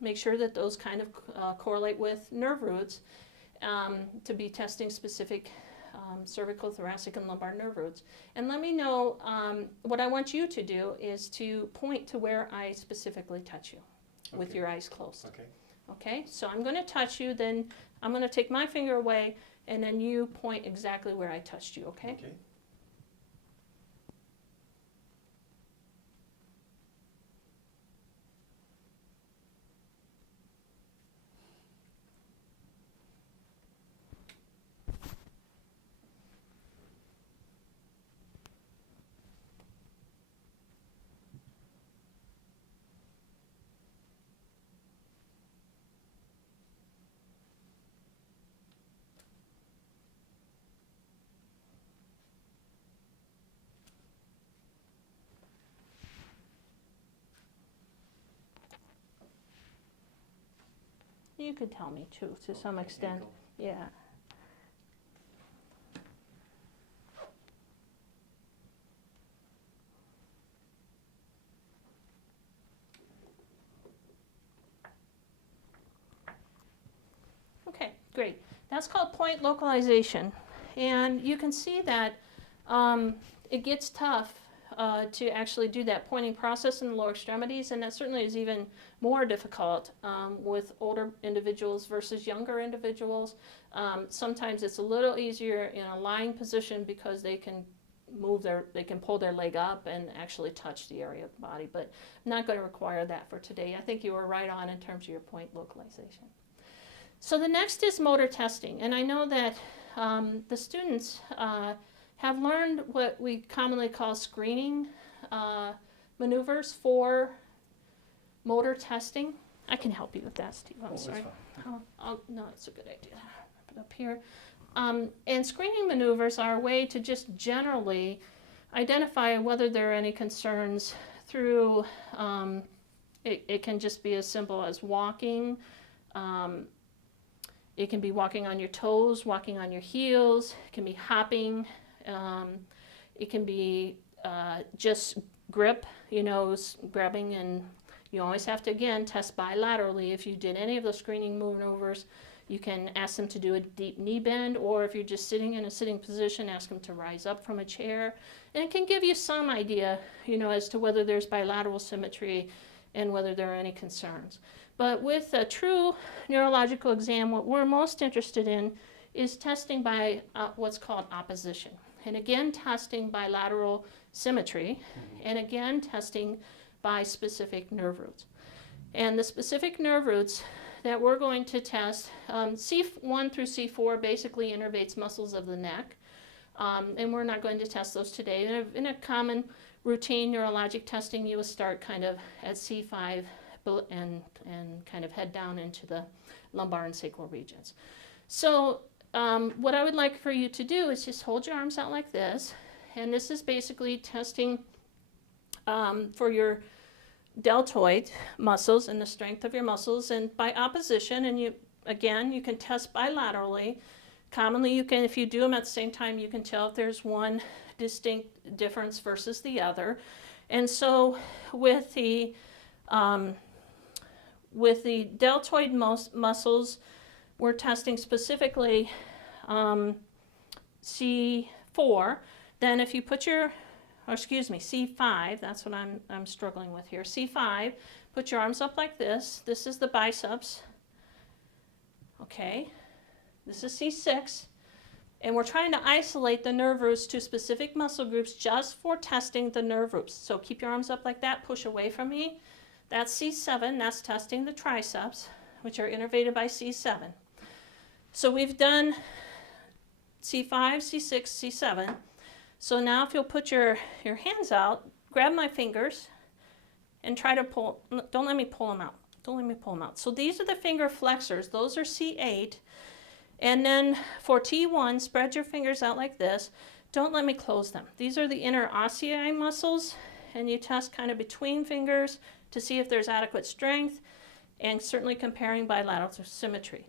make sure that those kind of correlate with nerve roots, to be testing specific cervical, thoracic, and lumbar nerve roots. And let me know, what I want you to do is to point to where I specifically touch you with Okay. your eyes closed. Okay. Okay, so I'm going to touch you, then I'm going to take my finger away, and then you point exactly where I touched you, okay? Okay. You could tell me too, to some Okay, extent. ankle. Yeah. Okay, great. That's called point localization. And you can see that it gets tough to actually do that pointing process in the lower extremities, and that certainly is even more difficult with older individuals versus younger individuals. Sometimes it's a little easier in a lying position because they can they can pull their leg up and actually touch the area of the body, but I'm not going to require that for today. I think you were right on in terms of your point localization. So the next is motor testing, and I know that the students have learned what we commonly call screening maneuvers for motor testing. I can help you with that, Steve. I'm sorry. No, it's a good idea. Put it up here. And screening maneuvers are a way to just generally identify whether there are any concerns through, it can just be as simple as walking. It can be walking on your toes, walking on your heels. It can be hopping. It can be just grip, grabbing, and you always have to, again, test bilaterally. If you did any of the screening maneuvers, you can ask them to do a deep knee bend, or if you're just sitting in a sitting position, ask them to rise up from a chair. And it can give you some idea, as to whether there's bilateral symmetry and whether there are any concerns. But with a true neurological exam, what we're most interested in is testing by what's called opposition. And again, testing bilateral symmetry, and again, testing by specific nerve roots. And the specific nerve roots that we're going to test, C1 through C4 basically innervates muscles of the neck, and we're not going to test those today. In a common routine neurologic testing, you will start kind of at C5 and kind of head down into the lumbar and sacral regions. So what I would like for you to do is just hold your arms out like this, and this is basically testing for your deltoid muscles and the strength of your muscles, and by opposition. And you can test bilaterally. Commonly you can, if you do them at the same time, you can tell if there's one distinct difference versus the other. And so with the deltoid muscles, we're testing specifically C4. Then if you put C5, that's what I'm struggling with here. C5, put your arms up like this. This is the biceps. Okay. This is C6. And we're trying to isolate the nerve roots to specific muscle groups just for testing the nerve roots. So keep your arms up like that, push away from me. That's C7, that's testing the triceps, which are innervated by C7. So we've done C5, C6, C7. So now if you'll put your hands out, grab my fingers, and try to pull, don't let me pull them out. Don't let me pull them out. So these are the finger flexors. Those are C8. And then for T1, spread your fingers out like this. Don't let me close them. These are the interossei muscles, and you test kind of between fingers to see if there's adequate strength, and certainly comparing bilateral symmetry.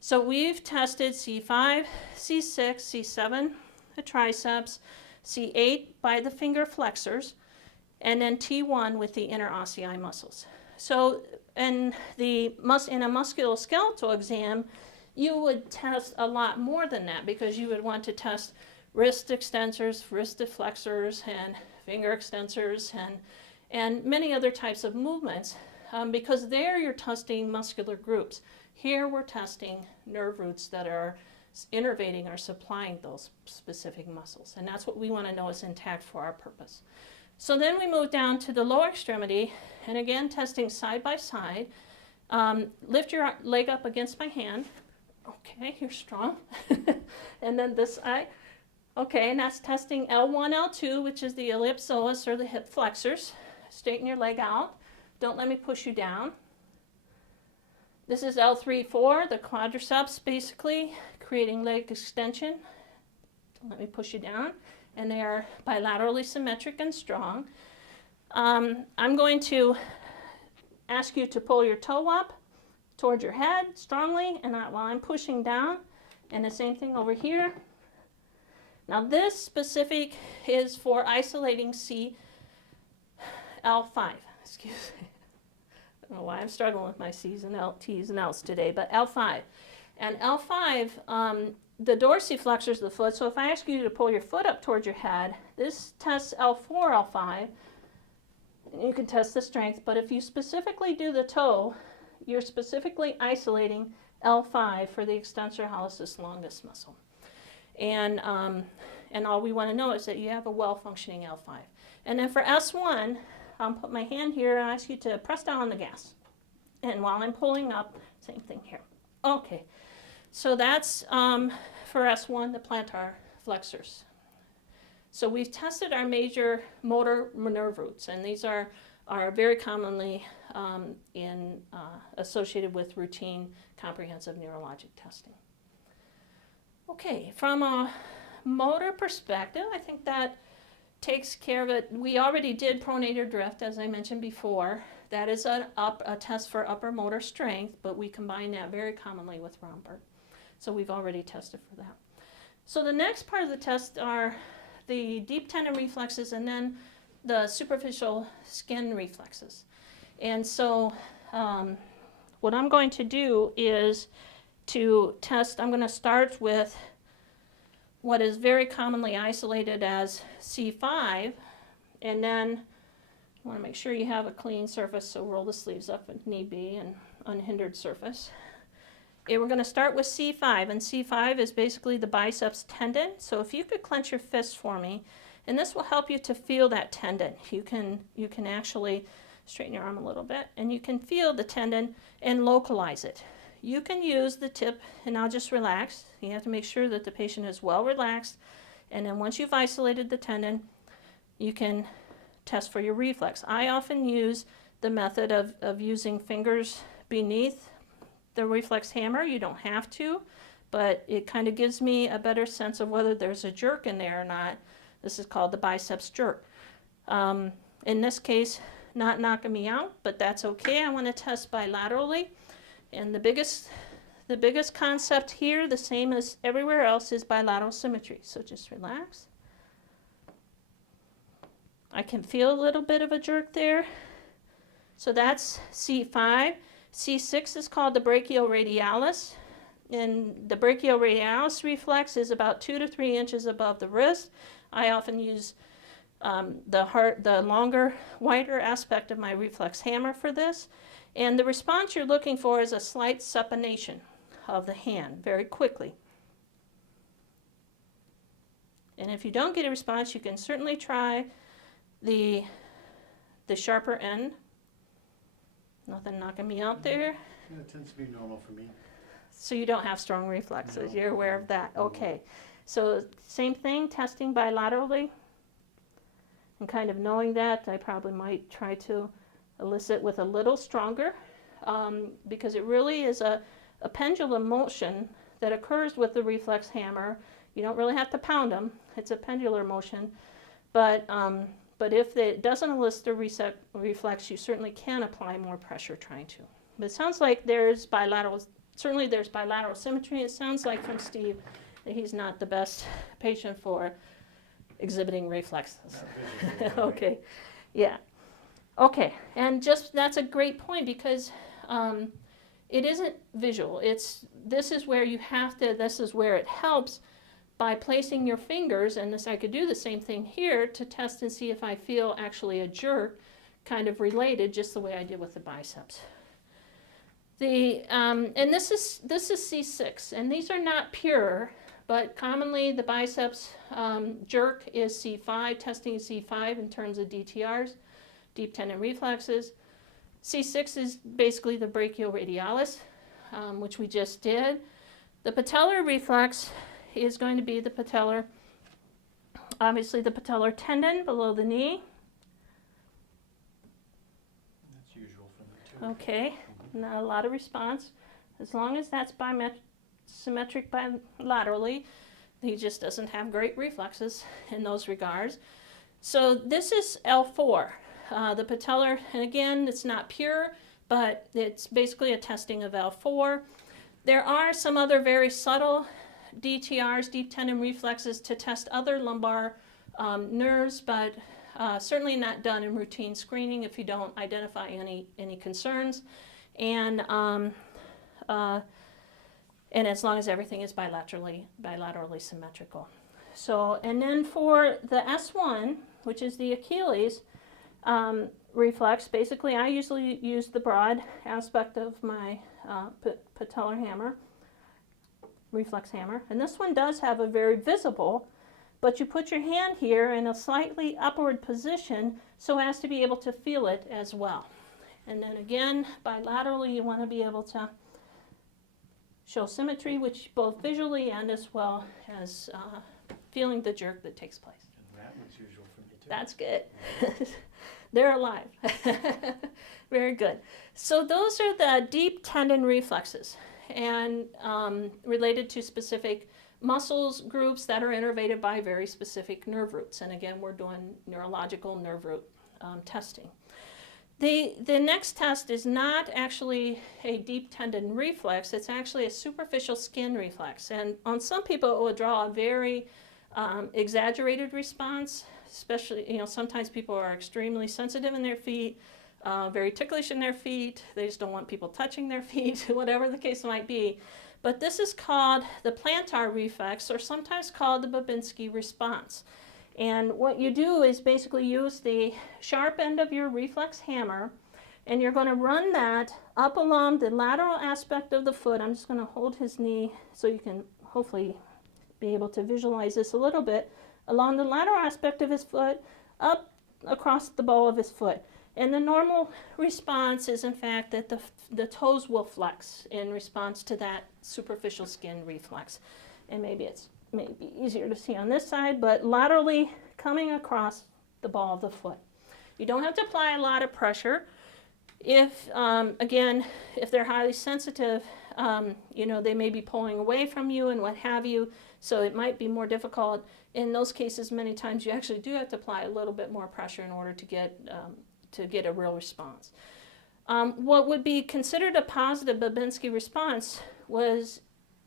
So we've tested C5, C6, C7, the triceps, C8 by the finger flexors, and then T1 with the interossei muscles. So in a musculoskeletal exam, you would test a lot more than that, because you would want to test wrist extensors, wrist flexors, and finger extensors, and many other types of movements, because there you're testing muscular groups. Here we're testing nerve roots that are innervating or supplying those specific muscles, and that's what we want to know is intact for our purpose. So then we move down to the lower extremity, and again testing side by side. Lift your leg up against my hand. Okay, you're strong. And then this side. Okay, and that's testing L1, L2, which is the iliopsoas or the hip flexors. Straighten your leg out. Don't let me push you down. This is L3, 4, the quadriceps, basically creating leg extension. Don't let me push you down. And they are bilaterally symmetric and strong. I'm going to ask you to pull your toe up toward your head strongly, and while I'm pushing down, and the same thing over here. Now this specific is for isolating L5. Excuse me. I don't know why I'm struggling with my T's and L's today, but L5. And L5, the dorsiflexors of the foot, so if I ask you to pull your foot up towards your head, this tests L4, L5. You can test the strength, but if you specifically do the toe, you're specifically isolating L5 for the extensor hallucis longus muscle. And And all we want to know is that you have a well-functioning L5. And then for S1, I'll put my hand here and ask you to press down on the gas. And while I'm pulling up, same thing here. Okay, so that's for S1, the plantar flexors. So we've tested our major motor nerve roots, and these are very commonly associated with routine comprehensive neurologic testing. Okay, from a motor perspective, I think that takes care of it. We already did pronator drift, as I mentioned before. That is a test for upper motor strength, but we combine that very commonly with Romberg. So we've already tested for that. So the next part of the test are the deep tendon reflexes and then the superficial skin reflexes. And so what I'm going to do is to test, I'm going to start with what is very commonly isolated as C5, and then you want to make sure you have a clean surface, so roll the sleeves up if need be, and unhindered surface. Okay, we're going to start with C5, and C5 is basically the biceps tendon. So if you could clench your fist for me, and this will help you to feel that tendon. You can actually straighten your arm a little bit, and you can feel the tendon and localize it. You can use the tip, and I'll just relax. You have to make sure that the patient is well relaxed, and then once you've isolated the tendon, you can test for your reflex. I often use the method of using fingers beneath the reflex hammer. You don't have to, but it kind of gives me a better sense of whether there's a jerk in there or not. This is called the biceps jerk. In this case, not knocking me out, but that's okay. I want to test bilaterally. And the biggest concept here, the same as everywhere else, is bilateral symmetry. So just relax. I can feel a little bit of a jerk there. So that's C5. C6 is called the brachioradialis. And the brachioradialis reflex is about 2 to 3 inches above the wrist. I often use the longer, wider aspect of my reflex hammer for this. And the response you're looking for is a slight supination of the hand very quickly. And if you don't get a response, you can certainly try the sharper end. Nothing knocking me out there. Yeah, it tends to be normal for me. So you don't have strong reflexes. No. You're aware of that. No. Okay. So same thing, testing bilaterally. And kind of knowing that, I probably might try to elicit with a little stronger, because it really is a pendulum motion that occurs with the reflex hammer. You don't really have to pound them. It's a pendular motion. But if it doesn't elicit a reflex, you certainly can apply more pressure trying to. But it sounds like there's bilateral symmetry. It sounds like from Steve that he's not the best patient for exhibiting reflexes. Okay, yeah. Okay, and that's a great point, because it isn't visual. This is where it helps by placing your fingers, and I could do the same thing here to test and see if I feel actually a jerk, kind of related, just the way I did with the biceps. And this is C6, and these are not pure, but commonly the biceps jerk is C5, testing C5 in terms of DTRs, deep tendon reflexes. C6 is basically the brachioradialis, which we just did. The patellar reflex is going to be the patellar, obviously the patellar tendon below the knee. That's usual for me too. Okay, not a lot of response. As long as that's symmetric bilaterally, he just doesn't have great reflexes in those regards. So this is L4, the patellar, and again, it's not pure, but it's basically a testing of L4. There are some other very subtle DTRs, deep tendon reflexes, to test other lumbar nerves, but certainly not done in routine screening if you don't identify any concerns, and as long as everything is bilaterally symmetrical. So, and then for the S1, which is the Achilles reflex, basically I usually use the broad aspect of my patellar hammer, reflex hammer, and this one does have a very visible but you put your hand here in a slightly upward position so as to be able to feel it as well. And then again, bilaterally, you want to be able to show symmetry, which both visually and as well as feeling the jerk that takes place. And that was usual for me too. That's good. They're alive. Very good. So those are the deep tendon reflexes and related to specific muscles groups that are innervated by very specific nerve roots. And again, we're doing neurological nerve root testing. The next test is not actually a deep tendon reflex, it's actually a superficial skin reflex. And on some people it will draw a very exaggerated response, especially, sometimes people are extremely sensitive in their feet, very ticklish in their feet, they just don't want people touching their feet, whatever the case might be. But this is called the plantar reflex, or sometimes called the Babinski response. And what you do is basically use the sharp end of your reflex hammer, and you're going to run that up along the lateral aspect of the foot. I'm just going to hold his knee so you can hopefully be able to visualize this a little bit. Along the lateral aspect of his foot, up across the ball of his foot. And the normal response is, in fact, that the toes will flex in response to that superficial skin reflex. And maybe it's maybe easier to see on this side, but laterally coming across the ball of the foot. You don't have to apply a lot of pressure. If, again, if they're highly sensitive, they may be pulling away from you and what have you, so it might be more difficult. In those cases, many times you actually do have to apply a little bit more pressure in order to get a real response. What would be considered a positive Babinski response was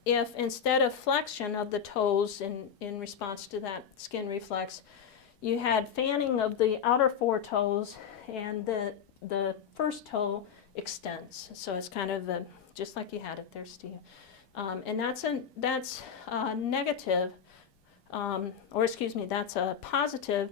if instead of flexion of the toes in response to that skin reflex, you had fanning of the outer four toes and the first toe extends. So it's kind of just like you had it there, Steve. And that's negative, that's a positive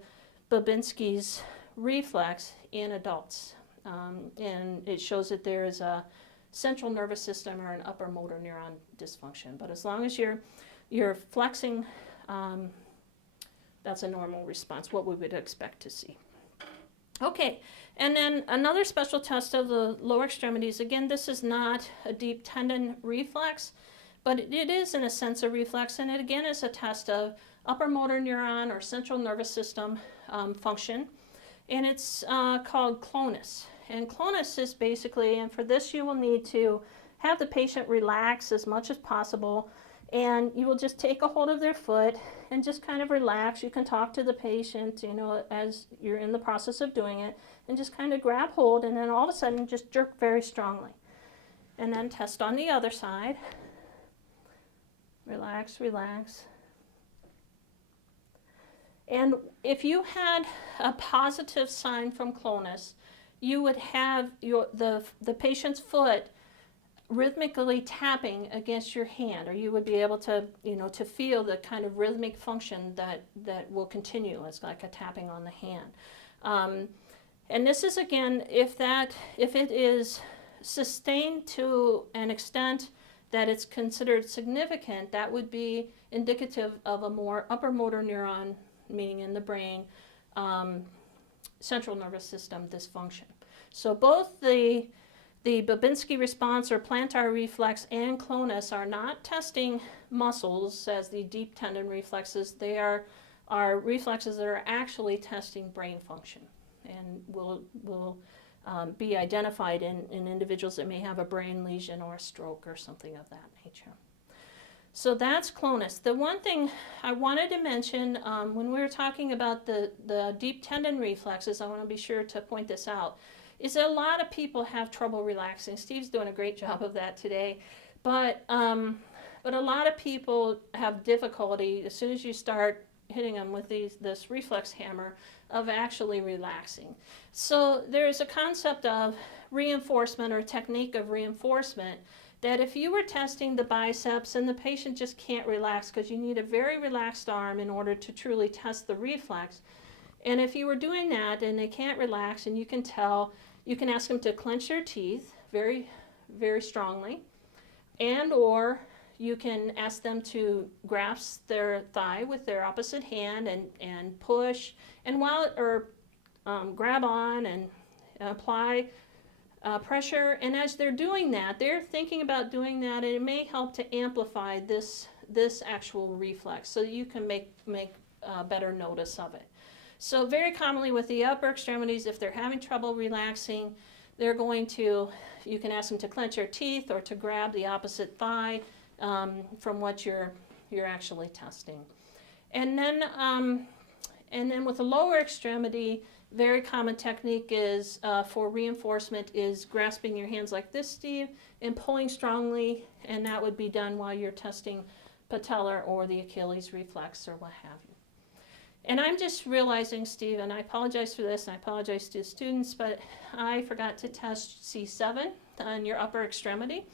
Babinski's reflex in adults. And it shows that there is a central nervous system or an upper motor neuron dysfunction. But as long as you're flexing, that's a normal response, what we would expect to see. Okay, and then another special test of the lower extremities. Again, this is not a deep tendon reflex, but it is in a sense a reflex, and it again is a test of upper motor neuron or central nervous system function, and it's called clonus. And clonus is basically, and for this you will need to have the patient relax as much as possible, and you will just take a hold of their foot and just kind of relax. You can talk to the patient, as you're in the process of doing it, and just kind of grab hold, and then all of a sudden just jerk very strongly. And then test on the other side. Relax, relax. And if you had a positive sign from clonus, you would have the patient's foot rhythmically tapping against your hand, or you would be able to, to feel the kind of rhythmic function that will continue. It's like a tapping on the hand. And this is, again, if it is sustained to an extent that it's considered significant, that would be indicative of a more upper motor neuron, meaning in the brain, central nervous system dysfunction. So both the Babinski response or plantar reflex and clonus are not testing muscles as the deep tendon reflexes. They are reflexes that are actually testing brain function and will be identified in individuals that may have a brain lesion or a stroke or something of that nature. So that's clonus. The one thing I wanted to mention when we were talking about the deep tendon reflexes, I want to be sure to point this out, is that a lot of people have trouble relaxing. Steve's doing a great job of that today, but a lot of people have difficulty as soon as you start hitting them with this reflex hammer of actually relaxing. So there's a concept of reinforcement or technique of reinforcement that if you were testing the biceps and the patient just can't relax because you need a very relaxed arm in order to truly test the reflex, and if you were doing that and they can't relax and you can tell, you can ask them to clench their teeth very, very strongly, and or you can ask them to grasp their thigh with their opposite hand and push, and grab on and apply pressure. And as they're doing that, they're thinking about doing that, and it may help to amplify this actual reflex so that you can make better notice of it. So very commonly with the upper extremities, if they're having trouble relaxing, you can ask them to clench their teeth or to grab the opposite thigh from what you're actually testing. And then with the lower extremity, very common technique is for reinforcement is grasping your hands like this, Steve, and pulling strongly, and that would be done while you're testing patellar or the Achilles reflex or what have you. And I'm just realizing, Steve, and I apologize for this, and I apologize to the students, but I forgot to test C7 on your upper extremity,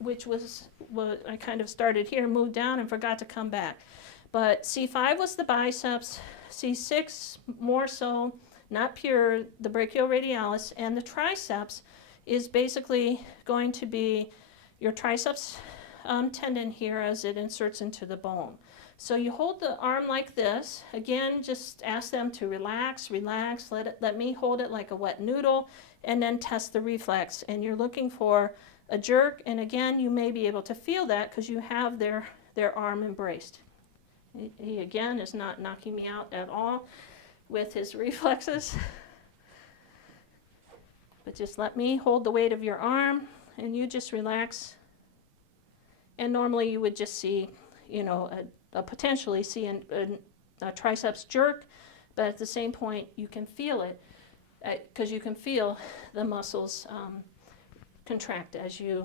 which was what I kind of started here, moved down, and forgot to come back. But C5 was the biceps, C6 more so, not pure, the brachioradialis, and the triceps is basically going to be your triceps tendon here as it inserts into the bone. So you hold the arm like this. Again, just ask them to relax, let me hold it like a wet noodle, and then test the reflex. And you're looking for a jerk, and again, you may be able to feel that because you have their arm embraced. He again is not knocking me out at all with his reflexes. But just let me hold the weight of your arm, and you just relax. And normally you would just see, potentially see a triceps jerk, but at the same point you can feel it because you can feel the muscles contract as in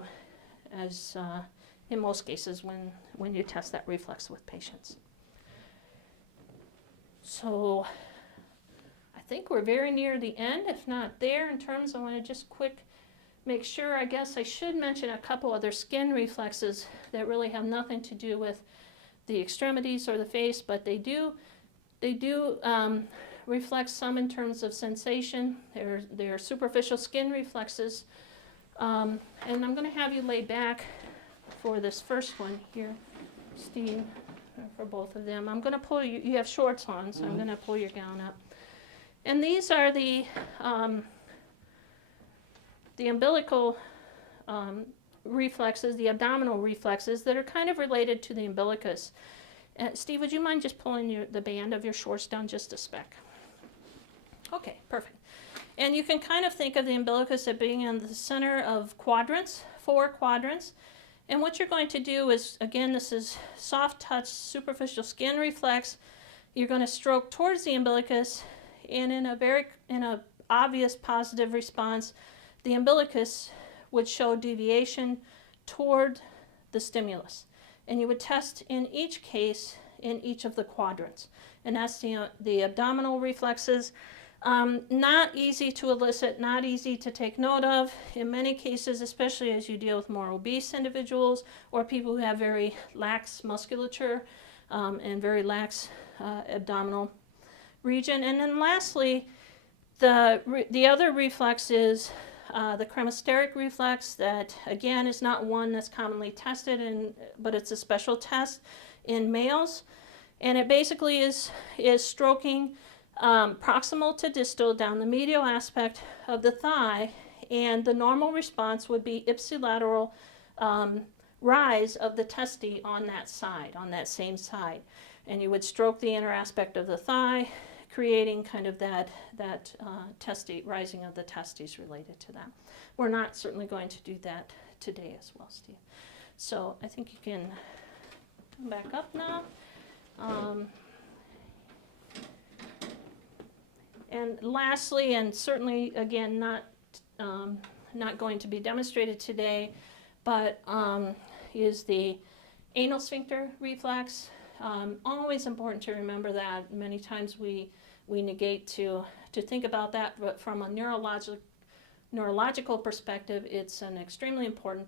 most cases when you test that reflex with patients. So I think we're very near the end, if not there, in terms I want to just make sure, I guess I should mention a couple other skin reflexes that really have nothing to do with the extremities or the face, but they do reflect some in terms of sensation. They're superficial skin reflexes. And I'm going to have you lay back for this first one here, Steve, for both of them. I'm going to pull you have shorts on, so I'm going to pull your gown up. And these are the umbilical reflexes, the abdominal reflexes that are kind of related to the umbilicus. Steve, would you mind just pulling the band of your shorts down just a speck? Okay, perfect. And you can kind of think of the umbilicus as being in the center of quadrants, 4 quadrants. And what you're going to do is, again, this is soft touch, superficial skin reflex. You're going to stroke towards the umbilicus, and in a obvious positive response, the umbilicus would show deviation toward the stimulus. And you would test in each case in each of the quadrants. And that's the abdominal reflexes. Not easy to elicit, not easy to take note of. In many cases, especially as you deal with more obese individuals or people who have very lax musculature and very lax abdominal region. And then lastly, the other reflex is the cremasteric reflex that, again, is not one that's commonly tested, but it's a special test in males. And it basically is stroking proximal to distal down the medial aspect of the thigh, and the normal response would be ipsilateral rise of the testes on that side, on that same side. And you would stroke the inner aspect of the thigh, creating kind of that rising of the testes related to that. We're not certainly going to do that today as well, Steve. So I think you can come back up now. And lastly, and certainly again not going to be demonstrated today, but is the anal sphincter reflex. Always important to remember that. Many times we negate to think about that, but from a neurological perspective, it's an extremely important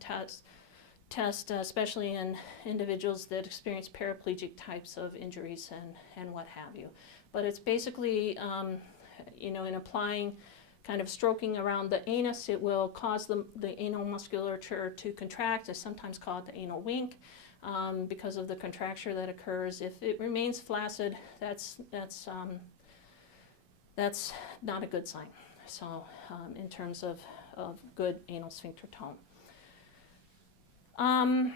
test, especially in individuals that experience paraplegic types of injuries and what have you. But it's basically, in applying kind of stroking around the anus, it will cause the anal musculature to contract. I sometimes call it the anal wink because of the contracture that occurs. If it remains flaccid, that's not a good sign. So in terms of good anal sphincter tone. I'm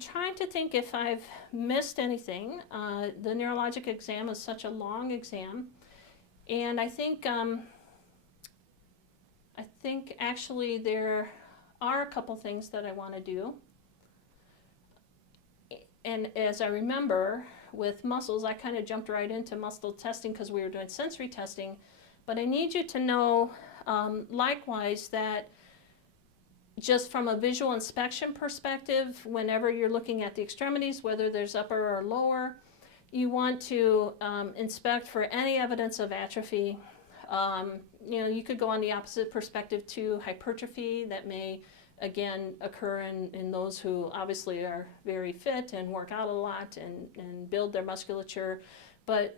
trying to think if I've missed anything. The neurologic exam is such a long exam, and I think actually there are a couple things that I want to do. And as I remember, with muscles, I kind of jumped right into muscle testing because we were doing sensory testing. But I need you to know, likewise, that just from a visual inspection perspective, whenever you're looking at the extremities, whether there's upper or lower, you want to inspect for any evidence of atrophy. You could go on the opposite perspective to hypertrophy that may, again, occur in those who obviously are very fit and work out a lot and build their musculature. But,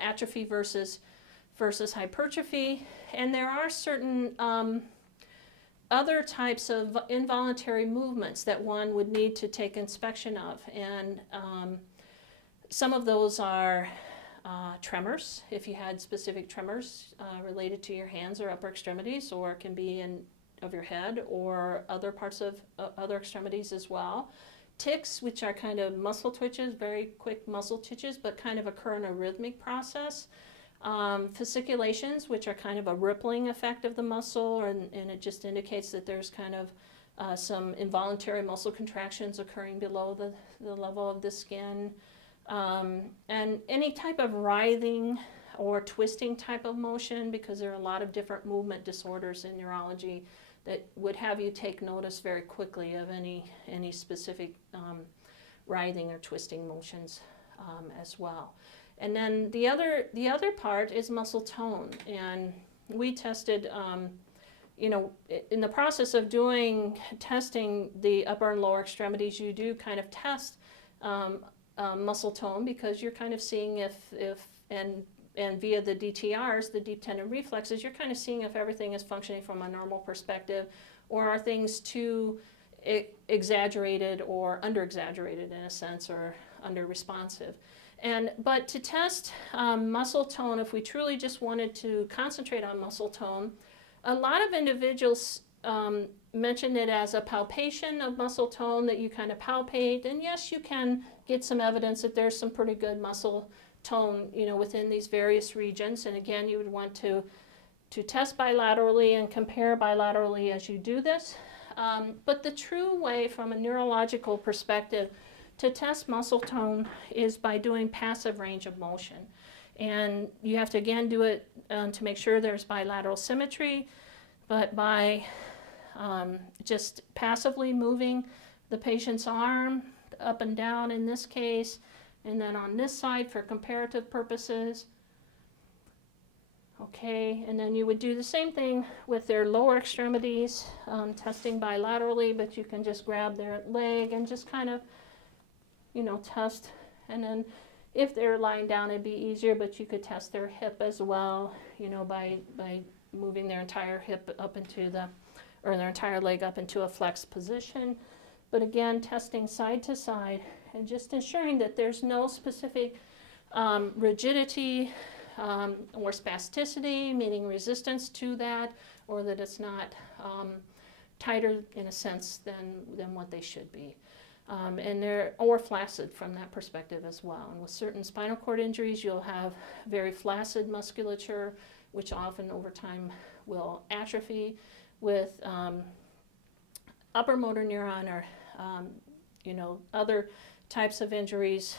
atrophy versus hypertrophy. And there are certain other types of involuntary movements that one would need to take inspection of. And some of those are tremors, if you had specific tremors related to your hands or upper extremities, or it can be of your head or other parts of other extremities as well. Tics, which are kind of muscle twitches, very quick muscle twitches, but kind of occur in a rhythmic process. Fasciculations, which are kind of a rippling effect of the muscle, and it just indicates that there's kind of some involuntary muscle contractions occurring below the level of the skin. And any type of writhing or twisting type of motion, because there are a lot of different movement disorders in neurology that would have you take notice very quickly of any specific writhing or twisting motions as well. And then the other part is muscle tone, and we tested, in the process of testing the upper and lower extremities, you do kind of test muscle tone, because you're kind of seeing if via the DTRs, the deep tendon reflexes, you're kind of seeing if everything is functioning from a normal perspective, or are things too exaggerated or under-exaggerated in a sense, or under-responsive. But to test muscle tone, if we truly just wanted to concentrate on muscle tone, a lot of individuals mention it as a palpation of muscle tone, that you kind of palpate, and yes, you can get some evidence that there's some pretty good muscle tone, within these various regions. And again, you would want to test bilaterally and compare bilaterally as you do this. But the true way from a neurological perspective to test muscle tone is by doing passive range of motion. And you have to again do it to make sure there's bilateral symmetry, but by just passively moving the patient's arm up and down in this case, and then on this side for comparative purposes. Okay, and then you would do the same thing with their lower extremities, testing bilaterally, but you can just grab their leg and just kind of, test. And then if they're lying down, it'd be easier, but you could test their hip as well, by moving their entire hip up or their entire leg up into a flexed position. But again, testing side to side and just ensuring that there's no specific rigidity or spasticity, meaning resistance to that, or that it's not tighter in a sense than what they should be. Or flaccid from that perspective as well. And with certain spinal cord injuries, you'll have very flaccid musculature, which often over time will atrophy. With upper motor neuron or other types of injuries,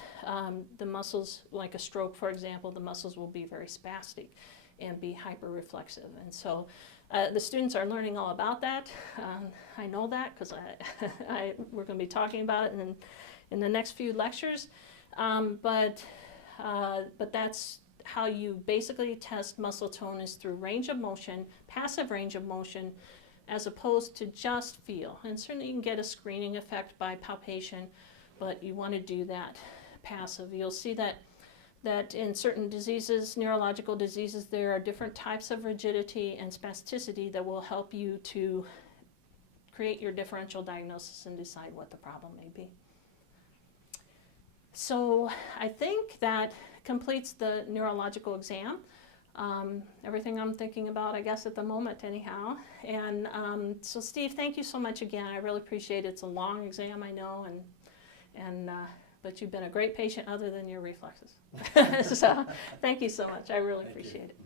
the muscles, like a stroke for example, the muscles will be very spastic and be hyperreflexive. And so the students are learning all about that. I know that because we're going to be talking about it in the next few lectures. But that's how you basically test muscle tone, is through range of motion, passive range of motion, as opposed to just feel. And certainly you can get a screening effect by palpation, but you want to do that passive. You'll see that that in certain diseases, neurological diseases, there are different types of rigidity and spasticity that will help you to create your differential diagnosis and decide what the problem may be. So I think that completes the neurological exam. Everything I'm thinking about, I guess, at the moment anyhow. And so Steve, thank you so much again. I really appreciate it. It's a long exam, I know, but you've been a great patient other than your reflexes. So thank you so much. I really appreciate it.